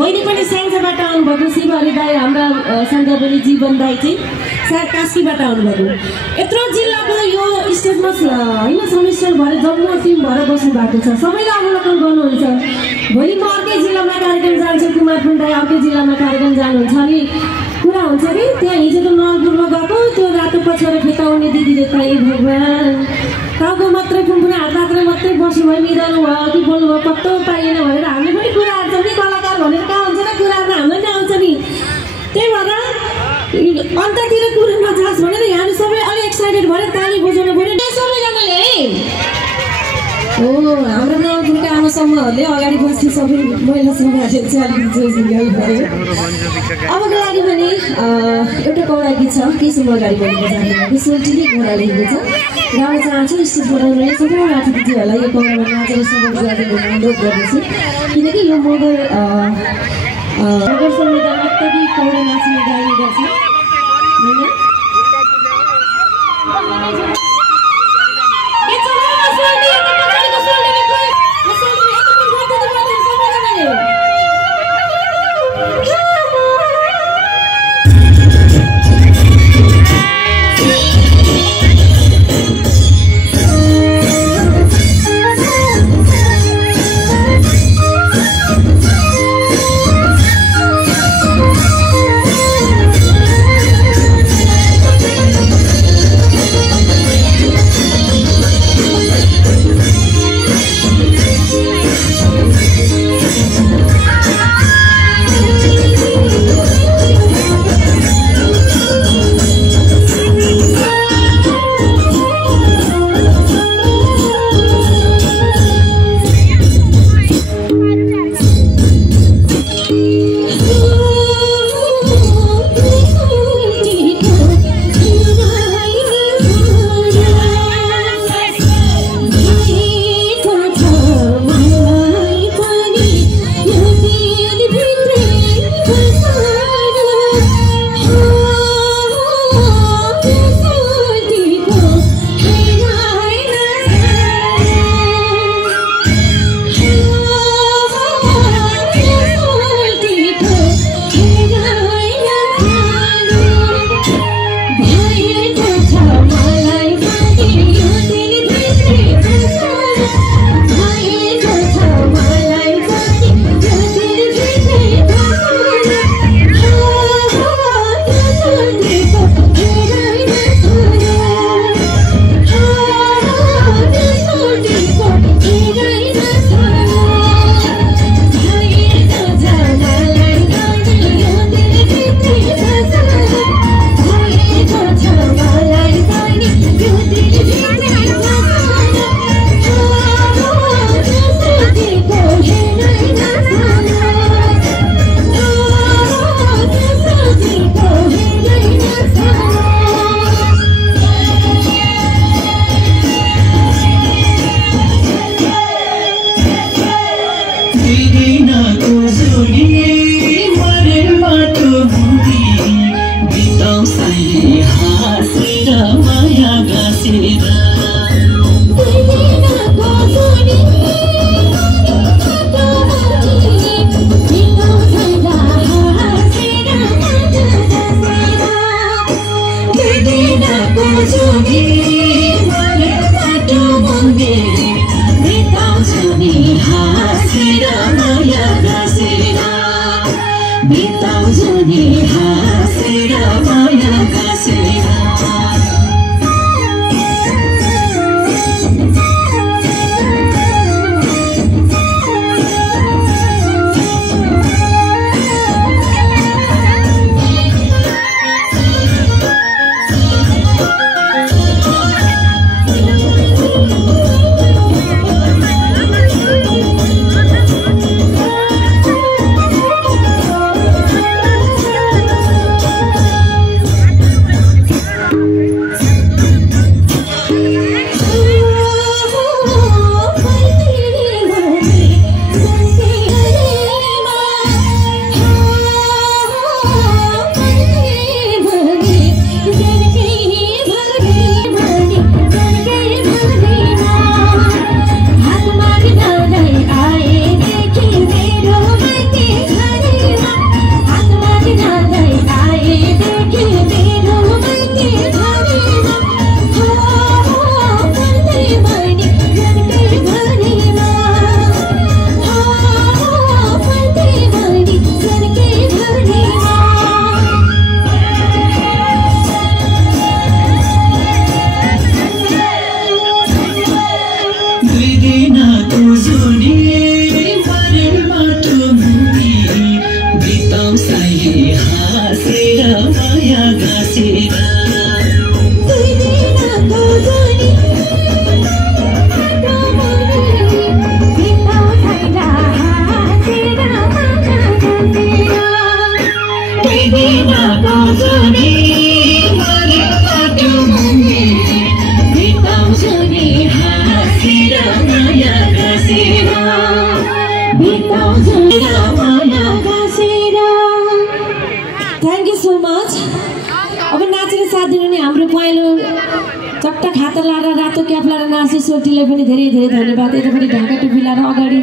बहिनी पनि स्याङ्जाबाट आउनुभएको शिवहरि दाई हाम्रा सँगै पनि जीवन दाई चाहिँ कास्कीबाट आउनुभएको यत्रो जिल्लाको यो स्टेजमा होइन समिश्रण भएर जम्मू टिम भएर बस्नु भएको छ सबैले अवलोकन गर्नुहुन्छ भोलि म अर्कै जिल्लामा कार्यक्रम जान्छु कुमार पुण्डाई अर्कै जिल्लामा कार्यक्रम जानुहुन्छ अनि कुरा हुन्छ कि त्यहाँ हिजो त नलपुरमा गएको त्यो रातो पछाडि फेकाउने दिदीले त ए भगवान् टाउको मात्रै फुम्फुना हात मात्रै मात्रै बस्नु भयो निधाउनु भयो कि बोल्नु भयो पत्तो पाइएन भनेर हामीले पनि कुरा आउँछ नि कलाकार भनेर कहाँ हुन्छ न कुराहरू हामीलाई नै आउँछ नि त्यही भएर अन्ततिर कुरा नजाओस् भनेर यहाँ सबै अलिक एक्साइटेड भएर ताली बजाउनु पऱ्यो सबैजनाले है हो हाम्रो नलपुरका आमा समूहहरूले अगाडि बस्ने सबै महिला समूहहरूले चाहिँ अलिकति जोसिङ गर्नु पऱ्यो अबको लागि भने एउटा कौडा गीत छ केसुम अगाडि बढेको जाँदैन सोल्टीले घोडा लेखेको छ गाउन चाहन्छु स्टेज बनाउने सबै माथि दिदीहरूलाई यो कौडामा नाचेर सपोर्ट गरिदिनु अनुरोध गर्दछु किनकि यो मोगर संविधानमा अत्याधिक कौडा नाच्ने गाउने गर्छ होइन मात्र लाएर रातो क्याप लाएर नाचे सोटीलाई पनि धेरै धेरै धन्यवाद। यतापट्टि ढाका टोपी लाएर अगाडि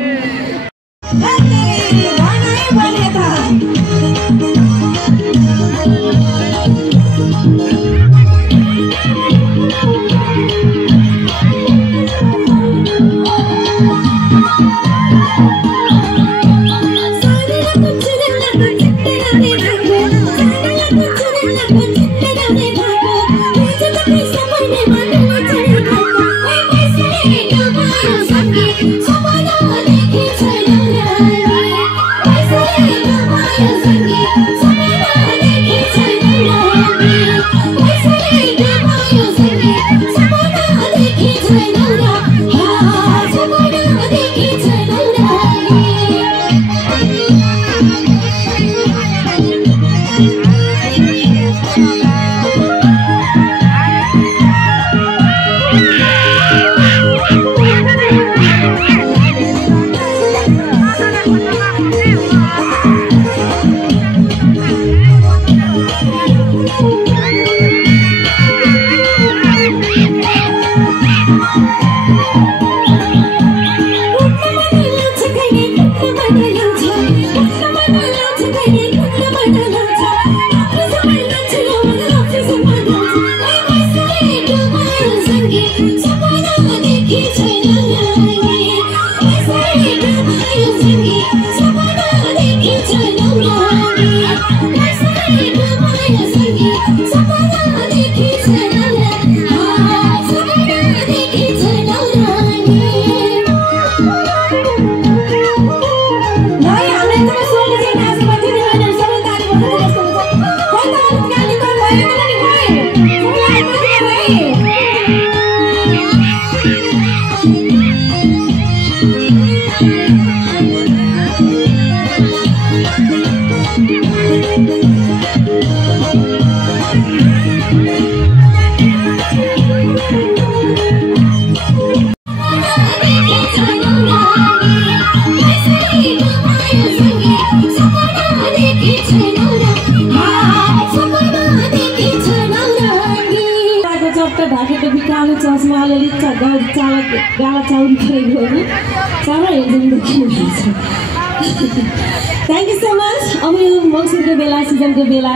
थ्याङ्क यू सो मच। अब यो मौसमको बेला सिजनको बेला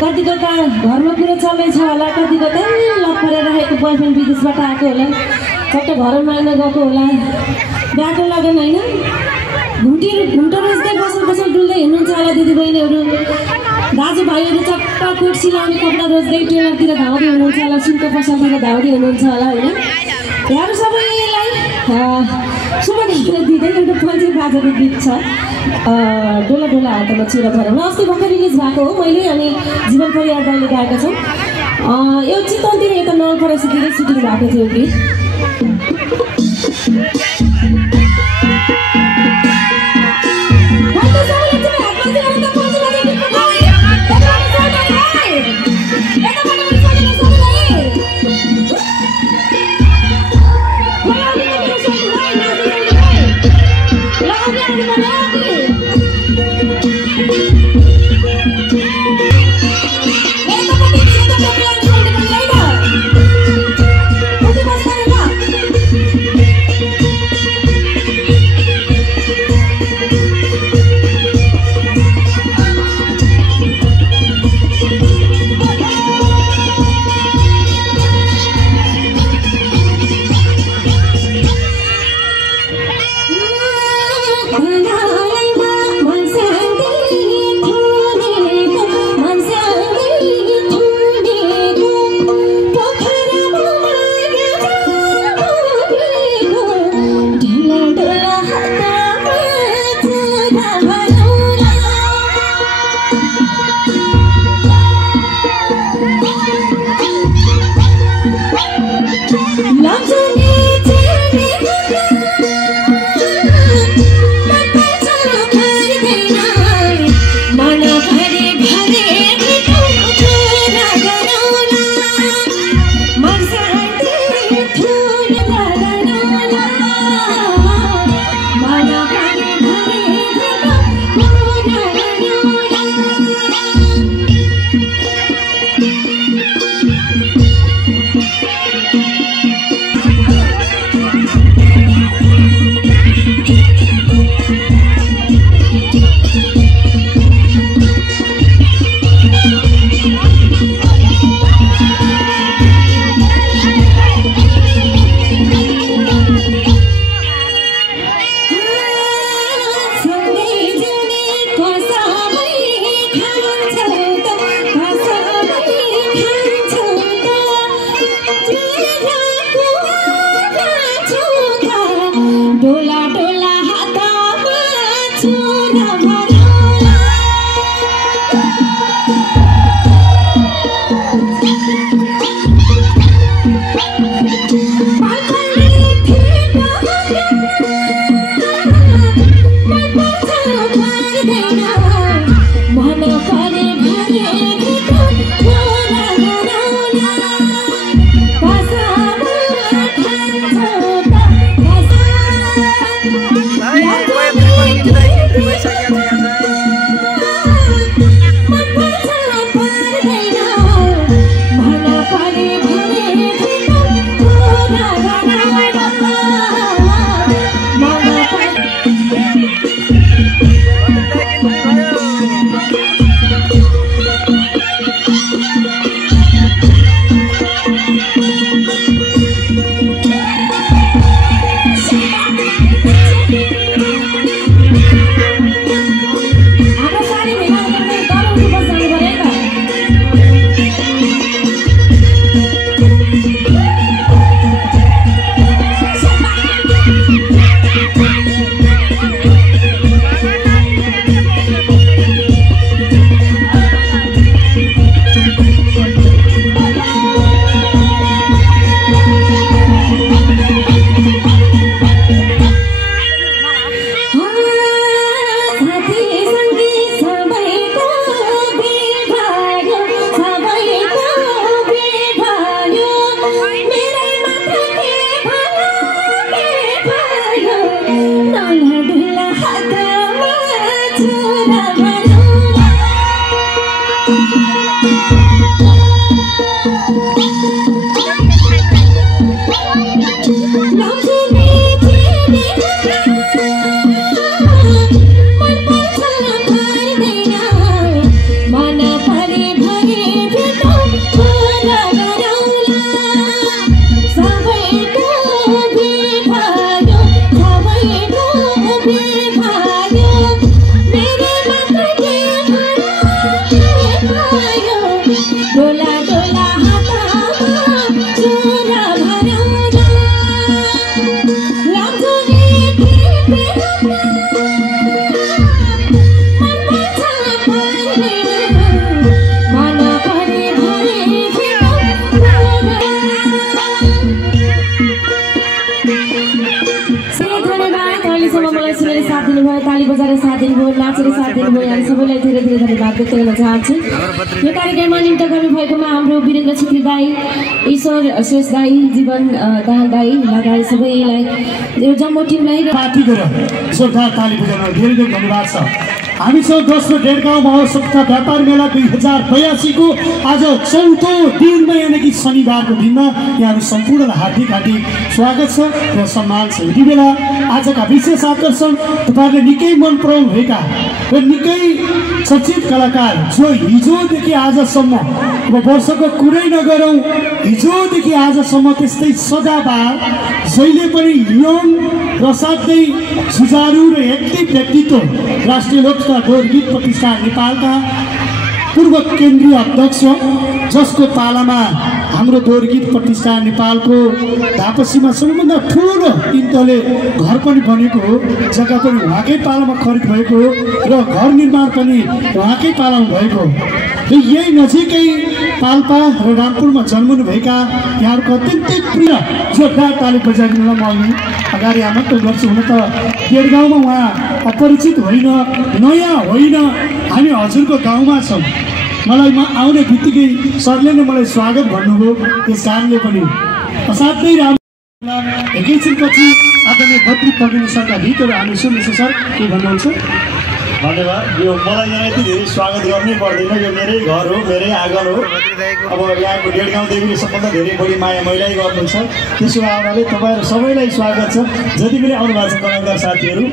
कतिको त घरमा कुरो चल्दैछ होला, कतिको त लक परेर राखेको बोयफ्रेन्ड विदेशबाट आएको होला, चट्ट घर माग्न गएको होला, बिहाको लगन होइन घुम्टो रोज्दै बसल डुल्दै हिँड्नुहुन्छ होला दिदीबहिनीहरू, दाजुभाइहरू चट्ट कोट सिलाउने कपडा रोज्दै टेलरतिर धाउँदै हुनुहुन्छ होला, सुनको पसलतिर धाउँदै हुनुहुन्छ होला होइन। यहाँहरू सबैलाई शुभकामना दिँदै एउटा पञ्चायत बाजाको गीत छ डोला डोला हातमा चुरा फराउनु, अस्ति भर्खर रिलिज भएको हो मैले अनि जीवन परिवार दाइले गाएको छौँ। यो चितवनतिर यता नवलपरासीतिर सुटिङ भएको थियो कि डोला डोला हातमा चुरा भरौला चाहन्छु यो कार्यक्रममा निम्त गर्नुभएकोमा हाम्रो वीरेन्द्र छेत्री दाई, ईश्वर शेष दाई, जीवन दाहाल दाई लगायत सबैलाई यो जम्मू टिमलाई पार्टीबाट सरकार ताली बजाउन धेरै धेरै धन्यवाद छ। हामीसँग दोस्रो डेढगाउँ महोत्सव तथा व्यापार मेला 2082 को आज 4औं दिनमा यानि कि शनिबारको दिनमा यहाँहरू सम्पूर्णलाई हार्दिक हार्दिक स्वागत छ र सम्मान छ। यति बेला आजका विशेष आकर्षण तपाईँहरूले निकै मन पराउनु भएका र निकै चर्चित कलाकार जो हिजोदेखि आजसम्म अब वर्षको कुरै नगरौँ, हिजोदेखि आजसम्म त्यस्तै सदाबार जहिले पनि यङ र साथै सुचारू र एक्टिभ व्यक्तित्व राष्ट्रिय लोक गीत प्रतिष्ठान नेपालका पूर्व केन्द्रीय अध्यक्ष जसको पालामा हाम्रो गीत प्रतिष्ठान नेपालको धापसीमा सबैभन्दा ठुलो इन्टले घर पनि बनेको हो, जग्गा पनि उहाँकै पालामा खरिद भएको हो र घर निर्माण पनि उहाँकै पालामा भएको हो। र यही नजिकै पाल्पा र रामपुरमा जन्मनुभएका यहाँहरूको अत्यन्तै प्रिय जोरदार ताली बजाइदिनुलाई म अगाडि आमन्त्रण गर्छु। हुन त डेढगाउँमा उहाँ अपरिचित होइन, नयाँ होइन, हामी हजुरको गाउँमा छौँ। मलाई आउने बित्तिकै सरले नै मलाई स्वागत भन्नुभयो, त्यस कारणले पनि असाध्यै राम्रो। एकैछिनपछि आदरणीय बद्री पगिनी सरका गीतहरू हामी सुन्दैछौँ। सर के भन्नुहुन्छ? धन्यवाद। यो मलाई यहाँ यति धेरै स्वागत गर्नै पर्दैन, यो मेरै घर हो, मेरै आँगन हो। अब यहाँको डेढगाउँ देवीले सबभन्दा धेरै बढी माया मैलाई गर्नुहुन्छ, त्यसो आउनाले तपाईँहरू सबैलाई स्वागत छ। जति पनि आउनु भएको छ कलाकार साथीहरू,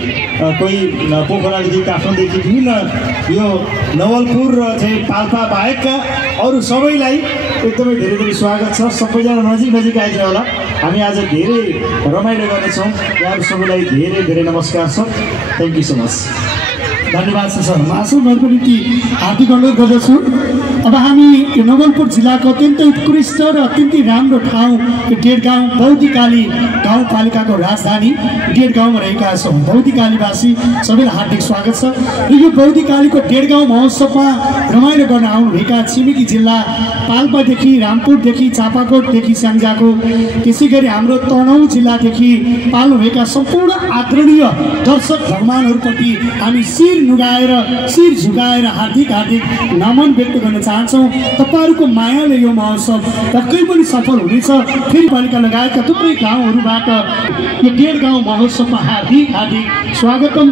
कोही पोखरादेखि काठमाडौँदेखि विभिन्न यो नवलपुर र चाहिँ पाल्पा बाहेकका अरू सबैलाई एकदमै धेरै धेरै स्वागत छ। सबैजना नजिक नजिक आइदिनु होला, हामी आज धेरै रमाइलो गर्नेछौँ। यहाँहरू सबैलाई धेरै धेरै नमस्कार छ। Thank you so much. धन्यवाद छ सर। मासुहरूको निम्ति हार्दिक अनुरोध गर्दछु। अब हामी यो नवलपुर जिल्लाको अत्यन्तै उत्कृष्ट र अत्यन्तै राम्रो ठाउँ यो डेढगाउँ बौद्धिकाली गाउँपालिकाको राजधानी डेढगाउँमा रहेका छौँ। बौद्धिकालीवासी सबैलाई हार्दिक स्वागत छ। र यो बौद्धिकालीको डेढगाउँ महोत्सवमा रमाइलो गर्न आउनुभएका छिमेकी जिल्ला पाल्पादेखि, रामपुरदेखि, चापाकोटदेखि, स्याङ्जाको, त्यसै गरी हाम्रो तनहुँ जिल्लादेखि पाल्नुभएका सम्पूर्ण आदरणीय दर्शक भगवानहरूप्रति हामी शिर झुकाएर हार्दिक नमन व्यक्त गर्न चाहन्छौँ। तपाईँहरूको मायाले यो महोत्सव पक्कै पनि सफल हुनेछ। फेरि पालिका लगायतका थुप्रै गाउँहरूबाट यो डेढगाउँ महोत्सवमा हार्दिक स्वागतम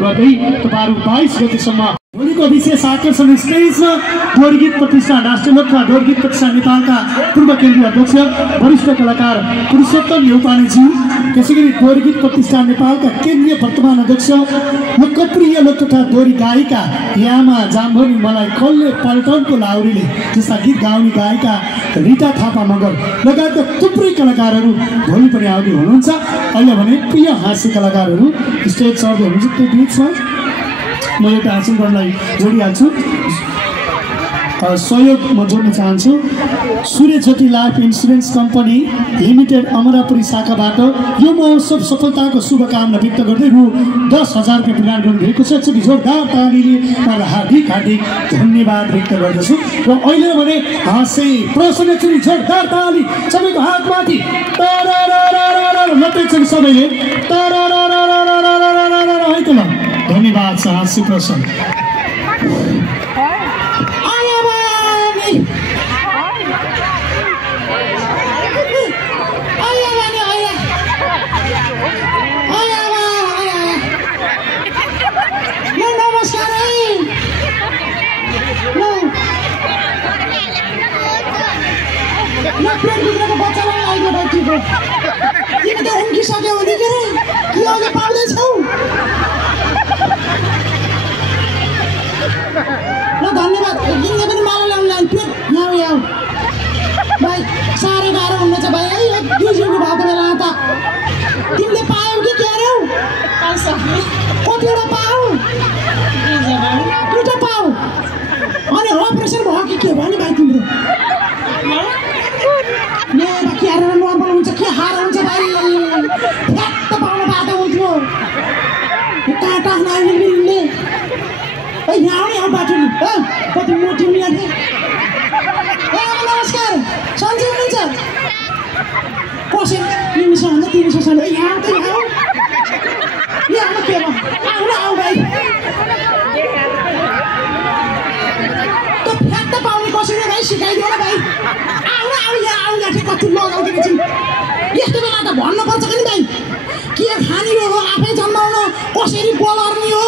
गर्दै तपाईँहरू 22 गतेसम्म भोलिको विशेष आकर्षण स्टेजमा डोरगीत प्रतिष्ठान राष्ट्रिय लोकका डोरगीत प्रतिष्ठान नेपालका पूर्व केन्द्रीय अध्यक्ष वरिष्ठ कलाकार पुरुषोत्तम नेउपानेज्यू, त्यसै गरी डोरगीत प्रतिष्ठान नेपालका केन्द्रीय वर्तमान अध्यक्ष लोकप्रिय लोक तथा डोरी गायिका यामा जाम्भनी मलाई कल्ले पल्टनको लाउरीले जस्ता गीत गाउने गायिका रिता थापा मगर लगायतका थुप्रै कलाकारहरू भोलि पनि आउने हुनुहुन्छ। अहिले भने प्रिय हास्य कलाकारहरू स्टेज चढ्दै हुनुहुन्छ। त्यो बिचमा म एउटा हासिल गर्नलाई जोडिहाल्छु। सहयोग म जोड्न चाहन्छु। सूर्य ज्योति life insurance company limited Amarapuri शाखाबाट यो महोत्सव सफलताको शुभकामना व्यक्त गर्दै रु 10,000 रुपियाँ प्रदान गर्नुभएको छ। एकचोटि जोरदार तालीले उहाँलाई हार्दिक धन्यवाद व्यक्त गर्दछु। र अहिले भने हाँसे प्रश्न एकचोटि जोरदार ताली सबैको हातमाथि एकचोटि सबैले धन्यवाद छ। हाँस्य प्रश्न उम्किसक्यो भने के अझै पाउँदैछौ? ल धन्यवाद। तिमीले पनि माला ल्याउनु लाइन पेट यहाँ भाइ साह्रै गाह्रो हुनेछ भाइ है। 2 जिउको भएको बेला त तिमीले पायौ कि के अरे? कतिवटा पाऊ? 2टा पाऊ। अनि अपरेसन भयो कि के भयो नि भाइ तिम्रो? के नर्मल हुन्छ के हार हुन्छ भाइ? फ्याक्क पाउनु बाटो हुन्थ्यो। काँटा नानीले यहाँ बाटो नि कति मोटी नि अरे। नमस्कार सन्चै हुनुहुन्छ? कसै तिमीसँग तिमीसँग यहाँ त यहाँ के भयो? आउ भाइ। त फ्याक्क पाउने कसरी भाइ सिकाइदियो न भाइ। कति लगाउँदैन छु। यस्तो बेला त भन्नुपर्छ कि भाइ के खाने हो, आफै जन्माउनु कसरी बोलाउने हो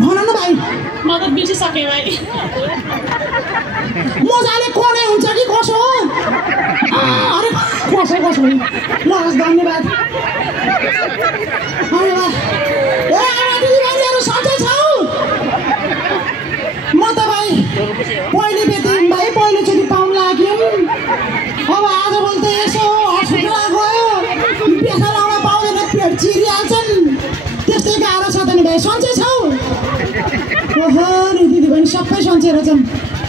भन न भाइ। म त बिर्सिसकेँ भाइ। मजाले कोने हुन्छ कि कसो हो? अरे कसो ल हस् धन्यवाद। दिदीबहिनीहरू सधैँ छौ? म त भाइ पहिले बेच्थेँ भाइ, पहिलोचोटि पाउनु लाग्यो। अब आजभोलि त यसो हस्पिटल गयो पेसा लाउन पाउँदैन, पेट चिरिहाल्छन्। त्यस्तै गाह्रो छ त नि भाइ। सन्चै छौ? ओहो नि दिदीबहिनी सबै सन्चै रहेछन्।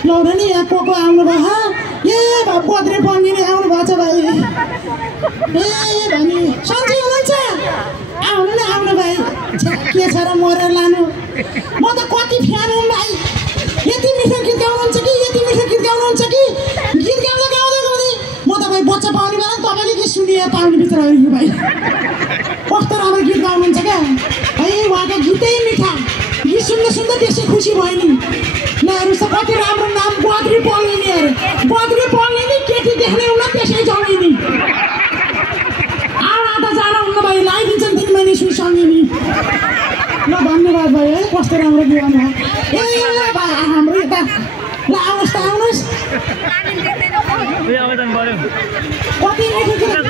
लौन नि यहाँ को आउनुभयो? ए बद्रे बनिने आउनु भएको छ भाइ। ए भनी सन्चै हुनुहुन्छ? आउनु न भाइ। के छ र मरेर लानु? म त कति फ्यान हुँ भाइ। यति मिठो गीत गाउनुहुन्छ कि गीत गाउदै म त भाइ बच्चा पाउने बेला तपाईँले के सुनिए पाउने बिचरा भाइ। कस्तो राम्रो गीत गाउनुहुन्छ क्या है। उहाँको गीतै मिठा। गीत सुन्दा त्यसै खुसी भयो नि। नाहरू त कति राम्रो नाम बद्री पल्ने नि अरे। बद्री पल्ने नि केटी देख्ने हुन त्यसै जाउने नि। आटा जाडा हुन्न भाइ लगाइदिन्छन् 3 महिना सुइसँगै नि। ल धन्यवाद भाइ है। कस्तो राम्रो गीत गाउनु भयो। ए हाम्रो यता ल आउनुहोस् त आउनुहोस्। कति मिठो गीत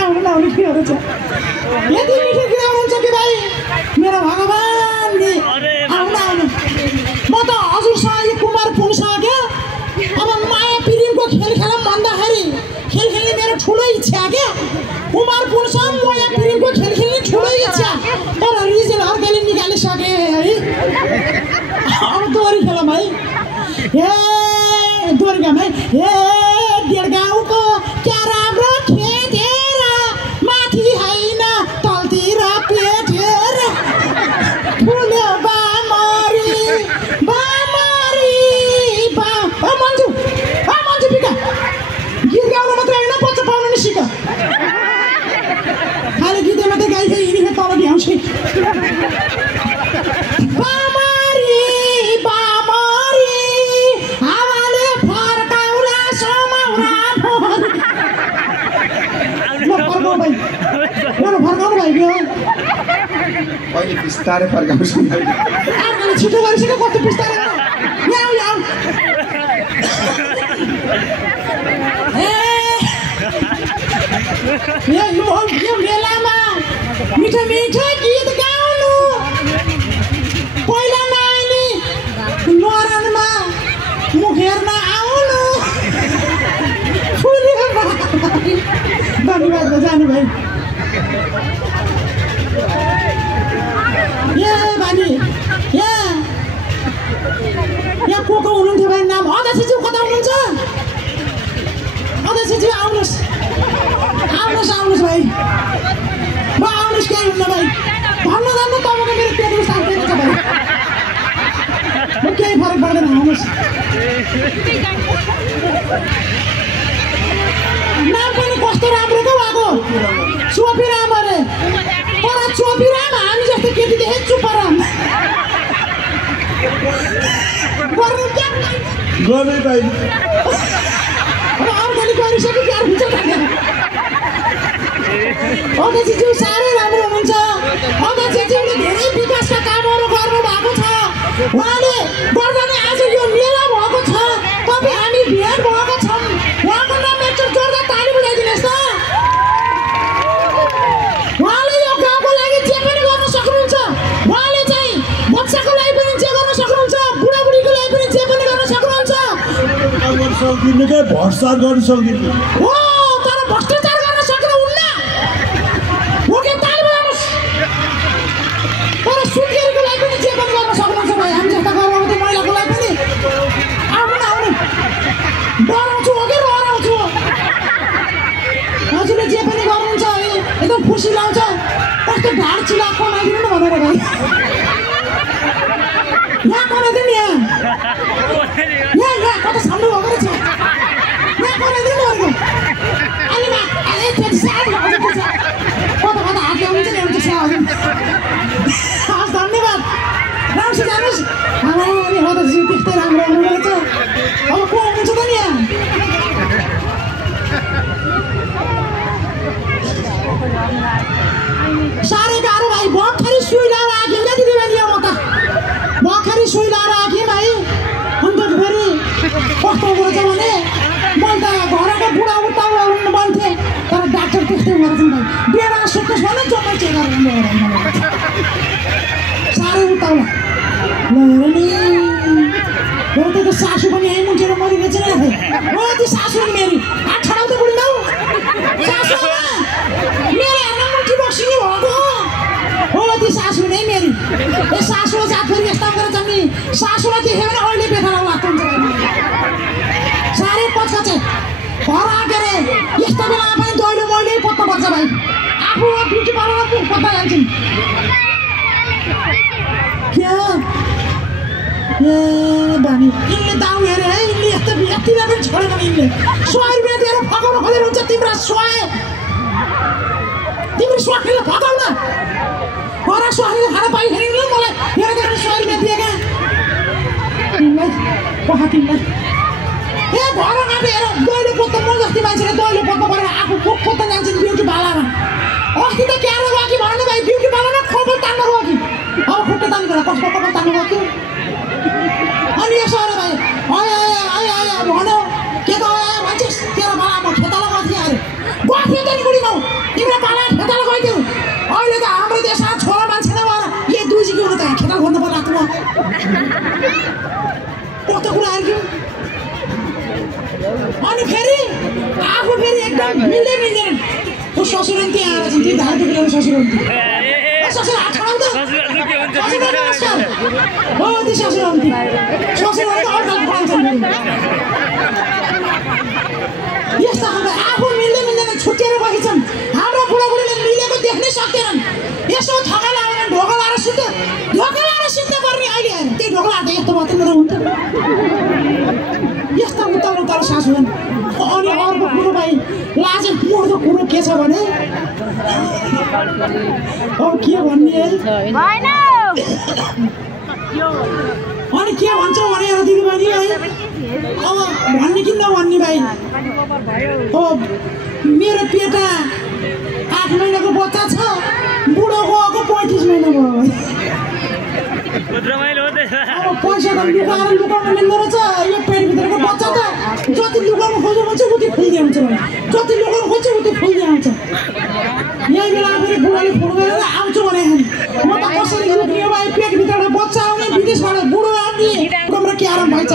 आउनु केहरू छ। यति मिठो गीत गाउनुहुन्छ कि भाइ मेरो भगवान्ले। आउनु म त हजुरसँग यो कुमार पुग्छ क्या। अब माया पिरिमको खेल खेलौँ भन्दाखेरि खेल खेल्ने मेरो ठुलो इच्छा क्या। कुमार पुग्छ माया पिरिमको अहिले बिस्तारै फर्काउँछु मैले छिटो गरिसक्यो कस्तो बिस्तारै यहाँ आऊ यो मेलामा मिठो मिठो गीत गाउनु पहिला नानी नरानमा मुख हेर्न आउनु धन्यवाद जानु भाइ बानी यहाँ को हुनुहुन्थ्यो भाइ नाम अध्यक्षज्यू कता हुनुहुन्छ अध्यक्षज्यू आउनुहोस् भाइ म आउनुहोस् केही हुन्न भाइ भन्नु जान्नु तपाईँको मेरो पेटको साथीको छ भाइ म केही फरक पर्दैन आउनुहोस् नाम पनि कस्तो राम्रो पो भएको चोपीराम अरे तर चोपीराम हामी जस्तो केटी देखे चुपराम गर्नै पाइन् अर्काले गरिसक्यो प्यार हुन्छ अध्यक्षज्यू साह्रै राम्रो हुनुहुन्छ अध्यक्षज्यूले धेरै विकासका कामहरू गर्नुभएको छ उहाँले गर्दा नै आज यो मेला भएको छ तपाईँ हामी भेट भएको छौँ उहाँको नाम एकचोटि जोरदार ताली बजाइदिनुहोस् त उहाँले यो गाउँको लागि जे पनि गर्न सक्नुहुन्छ उहाँले चाहिँ बच्चाको लागि पनि जे गर्न सक्नुहुन्छ बुढाबुढीको लागि पनि जे पनि गर्न सक्नुहुन्छ सक्दिनु क्या भ्रष्टाचार गर्न सक्दिनु हो तर भ्रष्टाचार गर्न सक्नुहुन्न हो कि ताली बजाउनुहोस् तर सुत्केरीको लागि पनि जे पनि गर्न सक्नुहुन्छ भाइ हामी जस्ता गर्भवती महिलाको लागि पनि आउनु डराउँछु हो कि डराउँछु हजुरले जे पनि गर्नुहुन्छ एकदम खुसी लाग्छ कस्तो ढाड चिलाएको बनाइदिनु न भनेर भाइ यहाँ बनाइदिनु यहाँ कता सामने भएको रहेछ यहाँ बनाइदिनु अर्को अहिले त्यति साह्रो कता कता हात ल्याउनु चाहिँ ल्याउनु चाहिँ हस् धन्यवाद राम्रोसित जानुहोस् अनि अध्यक्षज्यू त्यस्तै राम्रो हुनुहुँदो रहेछ अब को हुनुहुन्छ त नि यहाँ साह्रै गाह्रो भाइ भर्खरै सुई लाएर आँख्यौँ क्या दिदीबहिनी म त भर्खरै सुई लाएर आँखेँ भाइ अन्त फेरि कस्तो हुँदो रहेछ भने मैले त घरको बुढा उताउला हुनु भन्थेँ तर डाक्टर त्यस्तै गरेछन् भाइ बेला सुत्नुहोस् भने जम्मै चेक गरेर साह्रै उताउला नि हो त्यो सासू पनि यहीँ मुन्टेर मरिरहेछ नि हो त्यो सासू नि मेरी हात छडाउँदै बुढी लाउ सासू मेरो हेर्न मुठी बक्सिनी भएको हो त्यो सासू नै मेरी ए सासू जात फेरि यस्ता गरेर नि सासूलाई देख्यो भने अहिले बेथाला लाग्छ साह्रै पच्का चाहिँ घर आँटेर यस्तो बेलामा पनि दैलो मैले पत्ता पर्छ भाइ आफू ब्युटी पार्लरमा पत्ता जान्छन् ए बानी यिनले दाउ हेरे है यिनले यस्तो यतिलाई पनि छोडेन यिनले 100 रुपियाँ दिएर फकाउन खोजेर हुन्छ तिम्रो 100 तिम्रो स्वाखीले फकाउन घर स्वाखीले खाना पाइखेर मलाई हेरेर 100 रुपियाँ दिए क्या तिमीलाई पखा तिमीलाई ए घर आँटेर दैलो पत्ता म जस्तै मान्छेले दैलो पत्ता परेर आफू पत्ता जान्छन् ब्युटी पार्लरमा अस्ति त क्यारो गयो कि भन्नु भाइ ब्युटी पार्लरमा खोपल तान्न गयो कि अब खुट्टा तान्नु गयो कसको खोपल तान्नु गयो कि अनि यसो अरे भाइ आयो भन्यो के त आयो भन्छस् तेरो बाला म खेताला गएको थिएँ अरे गएको त नि बुढी बाउ तिम्रो बाला खेताला गइदियो अहिले त हाम्रो देशमा छोरा मान्छे नै भएर यो दुईजी हुनु त खेताल खोज्नु पर्ला त कस्तो कुरा आयो अनि फेरि आफू फेरि एकदम मिल्दैन ऊ ससुराली त्यहाँ आएर चाहिँ धार टुक्रेर ससुराली ससुर हात छडाउँदा ससुर नमस्कार हो त्यो ससुराली ससुराली त अर्को पढाउँछन् यस्ता खालको आफू मिल्दैन छुट्टिएर बसेछन् हाम्रो बुढाबुढीले मिलेको देख्नै सक्दैनन् यसो थका लाएर ढोका लाएर सुत्न पर्ने अहिले त्यही ढोका लाएर यस्तो मात्रै मेरो हुन्छ यस्ता उताउनु सासु हुन् अनि अर्को कुरो भाइ लाजे मोर्दो कुरो के छ भने अब के भन्ने है अनि के भन्छ भने दिदीबहिनी है अब भन्ने कि नभन्ने भाइ अब मेरो पेटा 8 महिनाको बच्चा छ बुढोको आएको 35 महिना भयो अब पैसा त लुकाएर लुकाउन मिल्दो रहेछ यो पेटभित्रको बच्चा त जति लुकाउनु खोज्यो भने चाहिँ उति फुल्दै आउँछ जति लुकाउनु खोज्छ उति फुल्दै आउँछ यही बेला फेरि बुढाले फोन गरेर आउँछु भने म त कसरी लुक्ने भाइ पेटभित्रबाट बच्चा आउने विदेशबाट बुढो आउने कमरा के आराम भएछ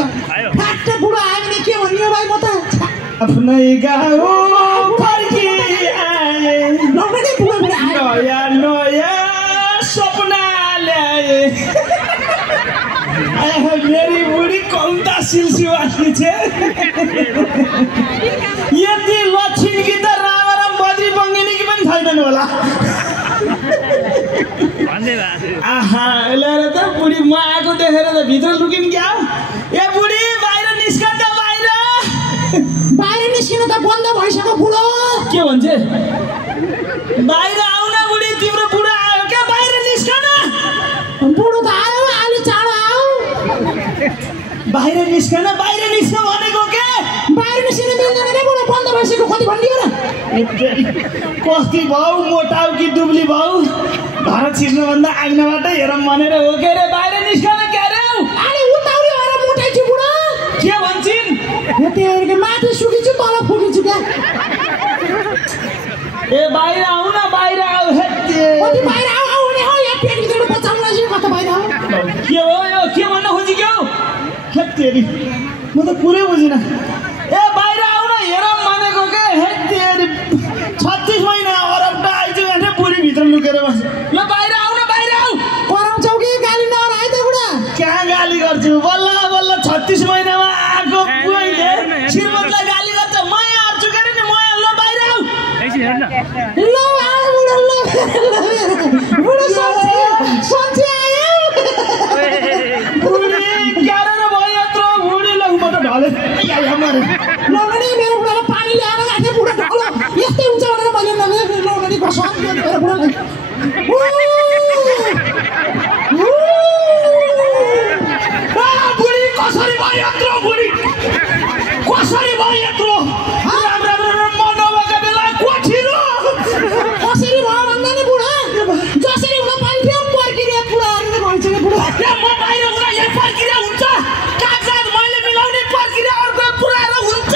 फ्याक्ट बुढो आयो भने के भन्ने भाइ म त आफ्नै गाउँ फर्की आए नगदे बुढो बुढो आयो नयाँ नयाँ सपना ल्याए मेरी बुढी कौता सिलसिवासी छ यति लक्षिण कि त राम बद्री बङ्गिनी कि पनि छैनन् होला आहा ल्याएर त बुढी म आएको देखेर त भित्र लुकिन् क्या ए बुढी बाहिर निस्क त बाहिर निस्किनु त बन्द भइसक्यो बुढो के भन्छ बाहिर आउन बुढी तिम्रो बुढो आयो क्या बाहिर निस्क न बुढो त आयो अलि चाँडो आऊ बाहिर निस्क भनेको के बाहिर निस्किनु मिल्दैन रे बुढो बन्द भइसक्यो कति भनिदियो र कस्ती भाउ मोटाउ कि दुब्ली भाउ घर छिर्नुभन्दा आग्नबाट हेरौँ भनेर हो के रे बाहिर निस्क न क्या रे अलि उताउली भएर मोटाइछु बुढो के भन्छन् यो तेरो माथि सुकिछु तल फुकिछु क्या ए बाहिर आऊ न बाहिर आऊ हेत्ते कति बाहिर आऊ आऊ भने हो यहाँ पेटभित्रबाट बच्चाउन लाग्यो कता बाहिर आऊ के हो यो के भन्न खोजेको हेत्तेरी म त पुरै बुझिनँ ए बाहिर आऊ न हेरौँ भनेको के हेत्तेरी 36 महिना अरबटा आइज भने पुरी भित्र लुकेर बस ल बाहिर आऊ न बाहिर आऊ कराउँछौ कि गाली नराइ त बुढा कहाँ गाली गर्छु बल्ल बल्ल 36 महिनामा आएको बुढाले श्रीमतीलाई गाली गर्छ माया हार्छु के नि माया ल बाहिर आऊ ल आऊ बुढो ल बुढो सन्चै आयो बुढी क्यारे भयो यत्रो बुढी लगबाट ढले मरे लौडी मेरो बुढालाई पानी ल्याएर राखे बुढो ढलो यस्तै हुन्छ भनेर मैले नगरे लौडी कसम मेरो बुढाले बुढी कसरी भयो यत्रो बुढी कसरी भयो यत्रो राम्रो मन नभएका बेला कोठिरो कसरी भयो भन्दा नि बुढा जसरी हुन पाइन्थ्यो पर्किने बुढाहरूले भन्छ कि बुढा म बाहिर हुँदा यहाँ पर्किरा हुन्छ कागजात मैले मिलाउने पर्किरा अर्को पुऱ्याएर हुन्छ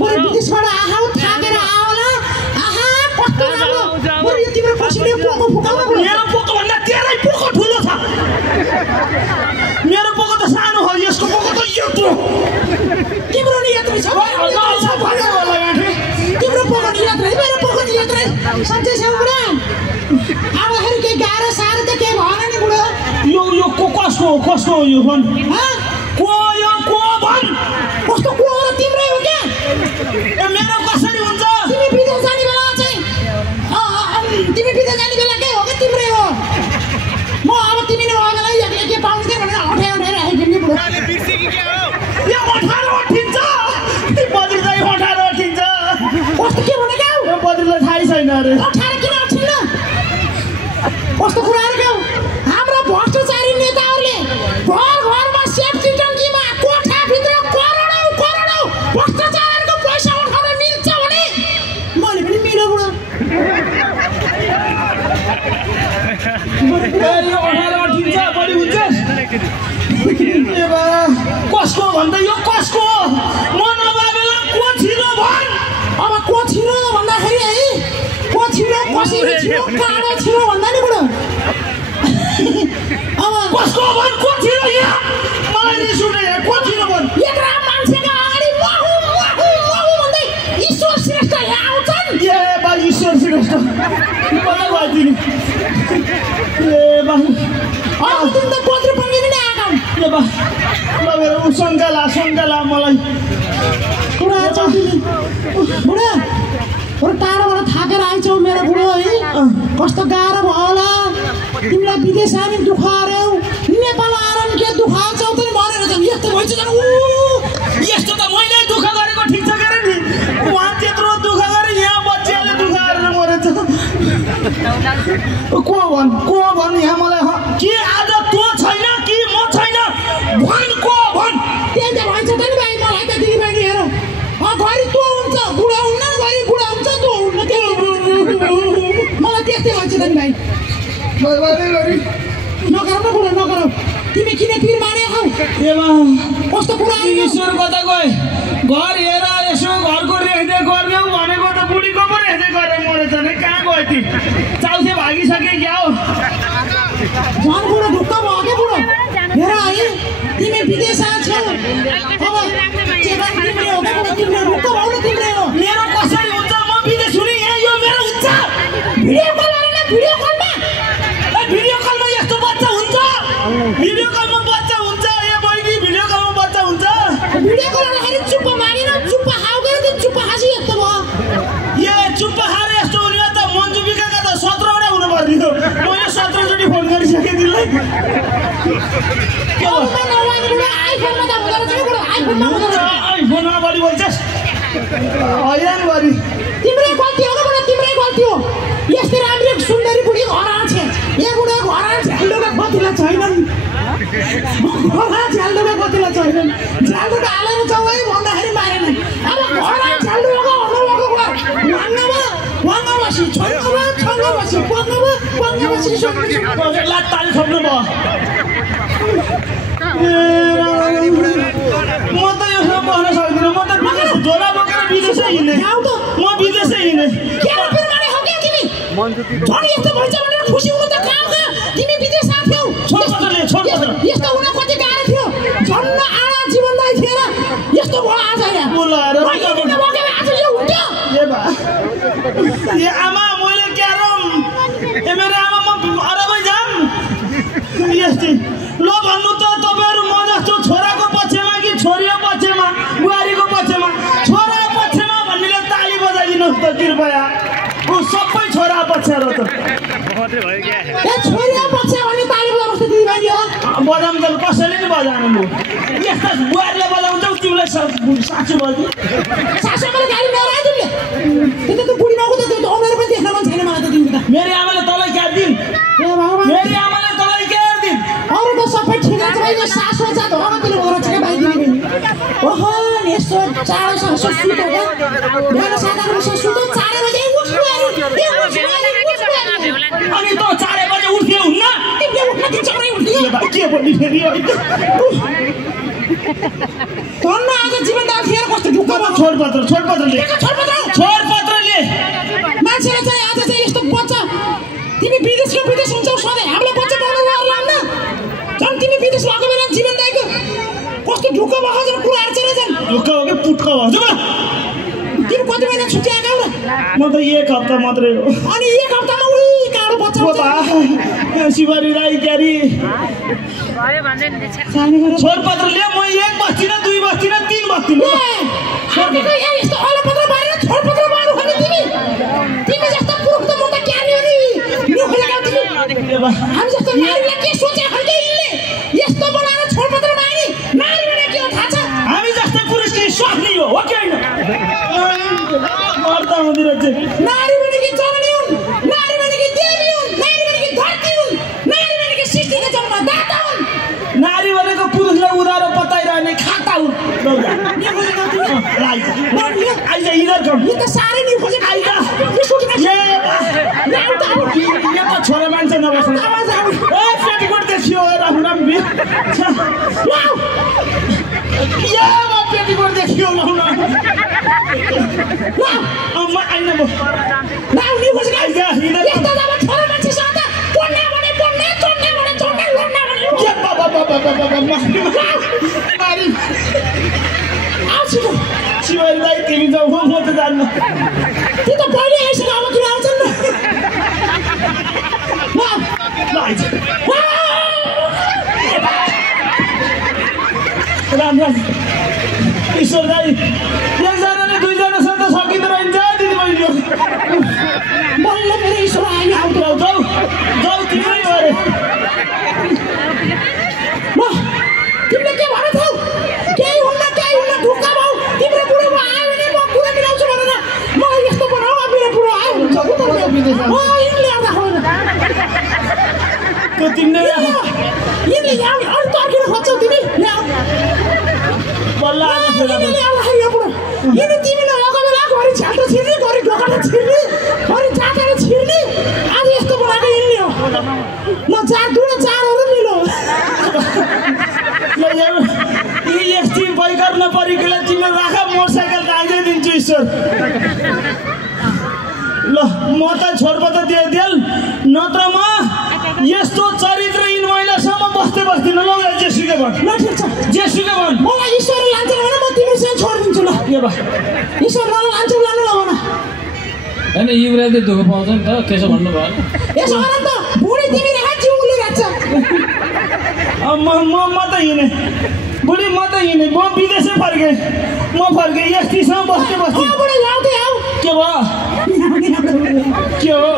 बुढी विदेशबाट आऊ थाकेर आउला आहा कस्तो राम्रो बुढी तिम्रो पछिले पोको फुकाउनु मेरो पोको भन्दा तेरै पोको ठुलो छ मेरो पोको त सानो हो यसको पोको त यत्रो तिम्रो नि यत्रो छ तिम्रो पोको नि यत्रो मेरो पोको नि यत्रो सन्चै छ बुढा आउँदाखेरि केही गाह्रो साह्रो त केही भएन नि बुढो यो कसको हो यो भन को भन कस्तो को हो र तिम्रै हो क्या मेरो कसरी हुन्छ तिमी विदेश जाने बेला चाहिँ तिमी विदेश जाने बेला के हो क्या तिम्रै हो म अब तिमी नै बेला एक्लै के पाउँछ भनेर उठाएर राखेको नि बुढो यो अठार उठिन्छ बद्रीलाई अठार उठिन्छ कस्तो के भने क्या यो बद्रीलाई थाहै छैन अरे अठार किन उठिन्न कस्तो कुराहरू क्या हाम्रो भ्रष्टाचारी नेताहरूले घर घरमा सेफ्टी टङ्कीमा कोठाभित्र करोडौँ भ्रष्टाचारको पैसा उठाउन मिल्छ भने मैले पनि मिलो बुढो यो अठार उठिन्छ बढी हुन्छ कसको भन्दा यो कसको म नभए बेला को छिरो भन् अब को छिरो भन्दाखेरि है को छिरो कसरी छिरो काँडो छिरो भन्दा नि बुढो अब कसको भन् को छिरो यहाँ मलाई रिस उठ्यो यहाँ को छिरो भन् यत्रा मान्छेको अगाडि महु भन्दै ईश्वर श्रेष्ठ यहाँ आउँछन् ए बा ईश्वर श्रेष्ठ मलाई भइदिनु ए बा अब तिमी त बद्री पनि नै आएको ए बा ल मेरो शङ्का मलाई कुरा छ तिमी बुढा बरु टाढोबाट थाकेर आइछौ मेरो बुढो है कस्तो गाह्रो भयो होला तिमीलाई विदेश आने दुःख आयो नेपाल आएर के दुःख आछौ त भनेर त यस्तो भइछ यस्तो त मैले दुःख गरेको ठिक छ के नि उहाँ त्यत्रो दुःख गरे यहाँ बच्चाले दुःख गरेर मरेछ को भन् यहाँ मलाई के आज तँ छैन कि म छैन भन् को भन् त्यही त भन्छ त नि भाइ मलाई त दिदी बहिनी हेर घरि तँ नगर न कुरा नगर तिमी किन पिर माने हौ कस्तो कुरा ईश्वर कता गए घर हेर यसो घरको रेखदेख गरिदेऊ भनेको त बुढीको पो रेखदेख गरेर मरेछ नि कहाँ गयो ती चाउथे भागिसके क्या हो झन् बुढो ढुक्क भयो के बुढो हेर है तिमी विदेश छौ अब चेला तिमीले हो के तिमीले ढुक्क भयो न तिमीले हो मेरो कसरी हुन्छ म विदेश हुने यहाँ यो मेरो हुन्छ भिडियो कल गरेर भिडियो कलमा भिडियो कलमा यस्तो बच्चा हुन्छ भिडियो कलमा बच्चा हुन्छ ए बहिनी भिडियो कलमा बच्चा हुन्छ भिडियो कल गर्दाखेरि चुप्प मागेन चुप्प हाउ गरे त चुप्प हाँसी यस्तो भयो ए चुप्प हार यस्तो हुने त मन्जु बिकाका त 17 वटा हुनु पर्ने थियो मैले 17 चोटि फोन गरिसकेँ तिमीलाई के हो आइफोनमा त हुँदो रहेछ बुढो आइफोनमा हुँदो रहेछ आइफोनमा बढी बोल्छस् हैरान गरी तिम्रै गल्ती हो बुढो तिम्रै गल्ती हो यस्तै राम्रो सुन्दरी बुढी घर आउँछ ए बुढो घर आउँछ झ्यालडोका कतिलाई छैनन् झ्यालडोका कतिलाई छैनन् झ्यालडोका हालेर जाऊ है भन्दाखेरि मारेन अब घर झ्यालडोका हुनुभएको कुरा वाङ्गा बसी छङ्गा बसी पङ्गा बसी लात्ताले छोड्नु भयो म त यो सब भन्न सक्दिनँ म त विदेश झोला बोकेर विदेशै हिँड्ने म विदेशै हिँड्ने झन् यस्तो भइन्छ भनेर खुसी हुनु त कहाँ तिमी विदेश आथ्यौ यस्तो हुन कति गाह्रो थियो झन् आडा जीवनदायी थिएन यस्तो भयो आज यहाँ बोलाएर आज यो हुन्थ्यो ए आमा मैले क्या रम ए मेरो आमा म अरबै जाम यस्तै ल भन्नु त तपाईँहरू म जस्तो छोराको पक्षमा कि छोरीको पक्षमा बुहारीको पक्षमा छोरा पक्षमा भन्नेले ताली बजाइदिनुहोस् त कृपया ऊ सबै छोरा पक्ष र त छोरी पक्ष भने ताली बजाउनु त दिदी हो बजाउनु त कसैले नि बजाउनु म यस्ता बुहारीले बजाउँछौ तिमीलाई साँच्चै बजाउ सासूले गाडी ल्याएर तिमीले त्यो त बुढी नगो त त्यो उमेर पनि देख्न मन छैन मलाई त तिमी त मेरो आमाले तँलाई क्या दिन ए भगवान् मेरो आमाले तँलाई क्या दिन अरूको सबै ठिक छ भाइ यो सासू जात हो तिमीले घर छ भाइ तिमी ओहो यस्तो चाँडो सासू सुतो क्या बिहान 7 बजे सुतो 4 बजे उठ्नु अनि त 4 बजे उठ्यो हुन्न तिमीले उठ्न दिन्छ भने उठ्यो के भन्ने फेरि धन्न आज जीवनदायी थिएर कस्तो ढुक्क भयो छोडपत्र ले मान्छेले चाहिँ आज चाहिँ यस्तो बच्चा तिमी विदेश हुन्छौ सधैँ हामीलाई बच्चा पाउनु पर्दैन झन् तिमी विदेश भएको बेला जीवनदायीको कस्तो ढुक्क भएको छ कुराहरू चाहिँ रहेछन् ढुक्क हो कि पुट्क हो तिमी कति महिना छुट्टी आएका हो म त 1 हप्ता मात्रै हो अनि 1 हप्तामा उही काँडो बच्चा हुन्छ शिवरी राई क्यारी छोडपत्र ले म 1 बस्दिन 2 बस्दिन 3 बस्दिन यस्तो अलपत्र बारेर छोडपत्र बार्नु भने तिमी जस्तो पुरुष त म त क्यानी हो नि हामी जस्तो नारीलाई के सोचे खल्के यिनले यस्तो बनाएर छोडपत्र बारे नारी भने के हो थाहा छ हामी जस्तो पुरुषले स्वास्नी हो कि होइन मर्दा हुँदैन चाहिँ नारी भने कि जननी हुन् नारी भने कि देवी हुन् नारी भने कि धरती हुन् नारी भने कि सृष्टिको जन्मदाता हुन् नारी भनेको पुरुषलाई उधारो पताइरहने खाता हुन् आइज इधर कम यो त साह्रै नि खोजे आइज यो त छोरा मान्छे नबस्नु ए पेटीकोट देखियो राम या म पेटीकोट देखियो लाउन म आइन म नाउ नि खोजे आइज इधर यस्तो जब छोरा मान्छेसँग त पढ्ने भने चढ्ने लड्ने भने के बाबा नारी आउँछु त शिवरी दाइ तिमी जाऊ म त जान्न त्यो त पहिले आइसक्यो अब किन आउँछन् न ल आइज राम ईश्वर दाइ एकजनाले 2 जनासँग त सकिँदो रहन्छ दिदी बहिनी बल्ल मेरो ईश्वर आयो जाऊ तिमीले गरे तिमीले के भनेथौ केही हुन्न ढुक्क भौ तिम्रो बुढो आयो भने म कुरा मिलाउँछु भनेर मलाई यस्तो बनाऊ मेरो बुढो आयो हुन्छ यिनले ल्याउँदा होइन त्यो तिमीले यिनले ल्याउ अरू तर्किन खोज्छौ तिमी ल्याउ बल्ल आएको यिनले ल्याउँदाखेरि यो बुढो यिनी तिमीले लगाएको बेला घरि झ्याल्टो छिर्ने घरि ढोकाले छिर्ने घरि जाँटाले छिर्ने आज यस्तो बनाएको यिनले हो परिकला तिमीले राख मोटरसाइकल राख्दै दिन्छु ईश्वर ल म त छोडपत्र दिएदेल नत्र म यस्तो चरित्रहीन महिलासँग बस्दैन ल जेसुकै भन् ल ठिक छ जेसुकै भन् मलाई ईश्वरले लान्छ भने म तिमीसँग छोडिदिन्छु ल के भा ईश्वर मलाई लान्छ लानु लगाउन हैन युवराजले दुःख पाउँछ नि त त्यसो भन्नु भएन यसो गर त बुढी तिमी राख जिउले राख्छ म त हिँडेँ बुढी म त हिँडेँ म विदेशै फर्केँ म फर्केँ यस्तीसँग बस्दै बस्दै बुढी ल्याउँदै आऊ के भयो के हो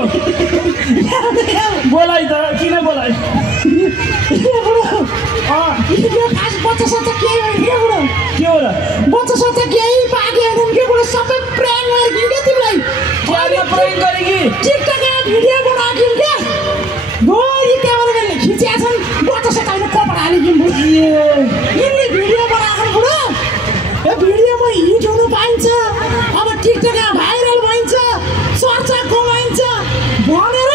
बोलाइ त किन बोलाइ बच्चा सच्चा केही होइन के बुढो के हो र बच्चा सच्चा केही पाके होइन के बुढो सबै प्र्याङ्क गरिदिउँ क्या तिमीलाई प्रयोग गरे कि टिकटकमा भिडियो बनाइदिउँ क्या भोलि क्यामेराम्यानले खिचिया छन् बच्चा सच्चा होइन कपडा हालिदिउँ यिनले भिडियो बनाएको बुढो यो भिडियोमा हिट हुनु पाइन्छ अब टिकटकमा भाइरल भइन्छ चर्चा कमाइन्छ भनेर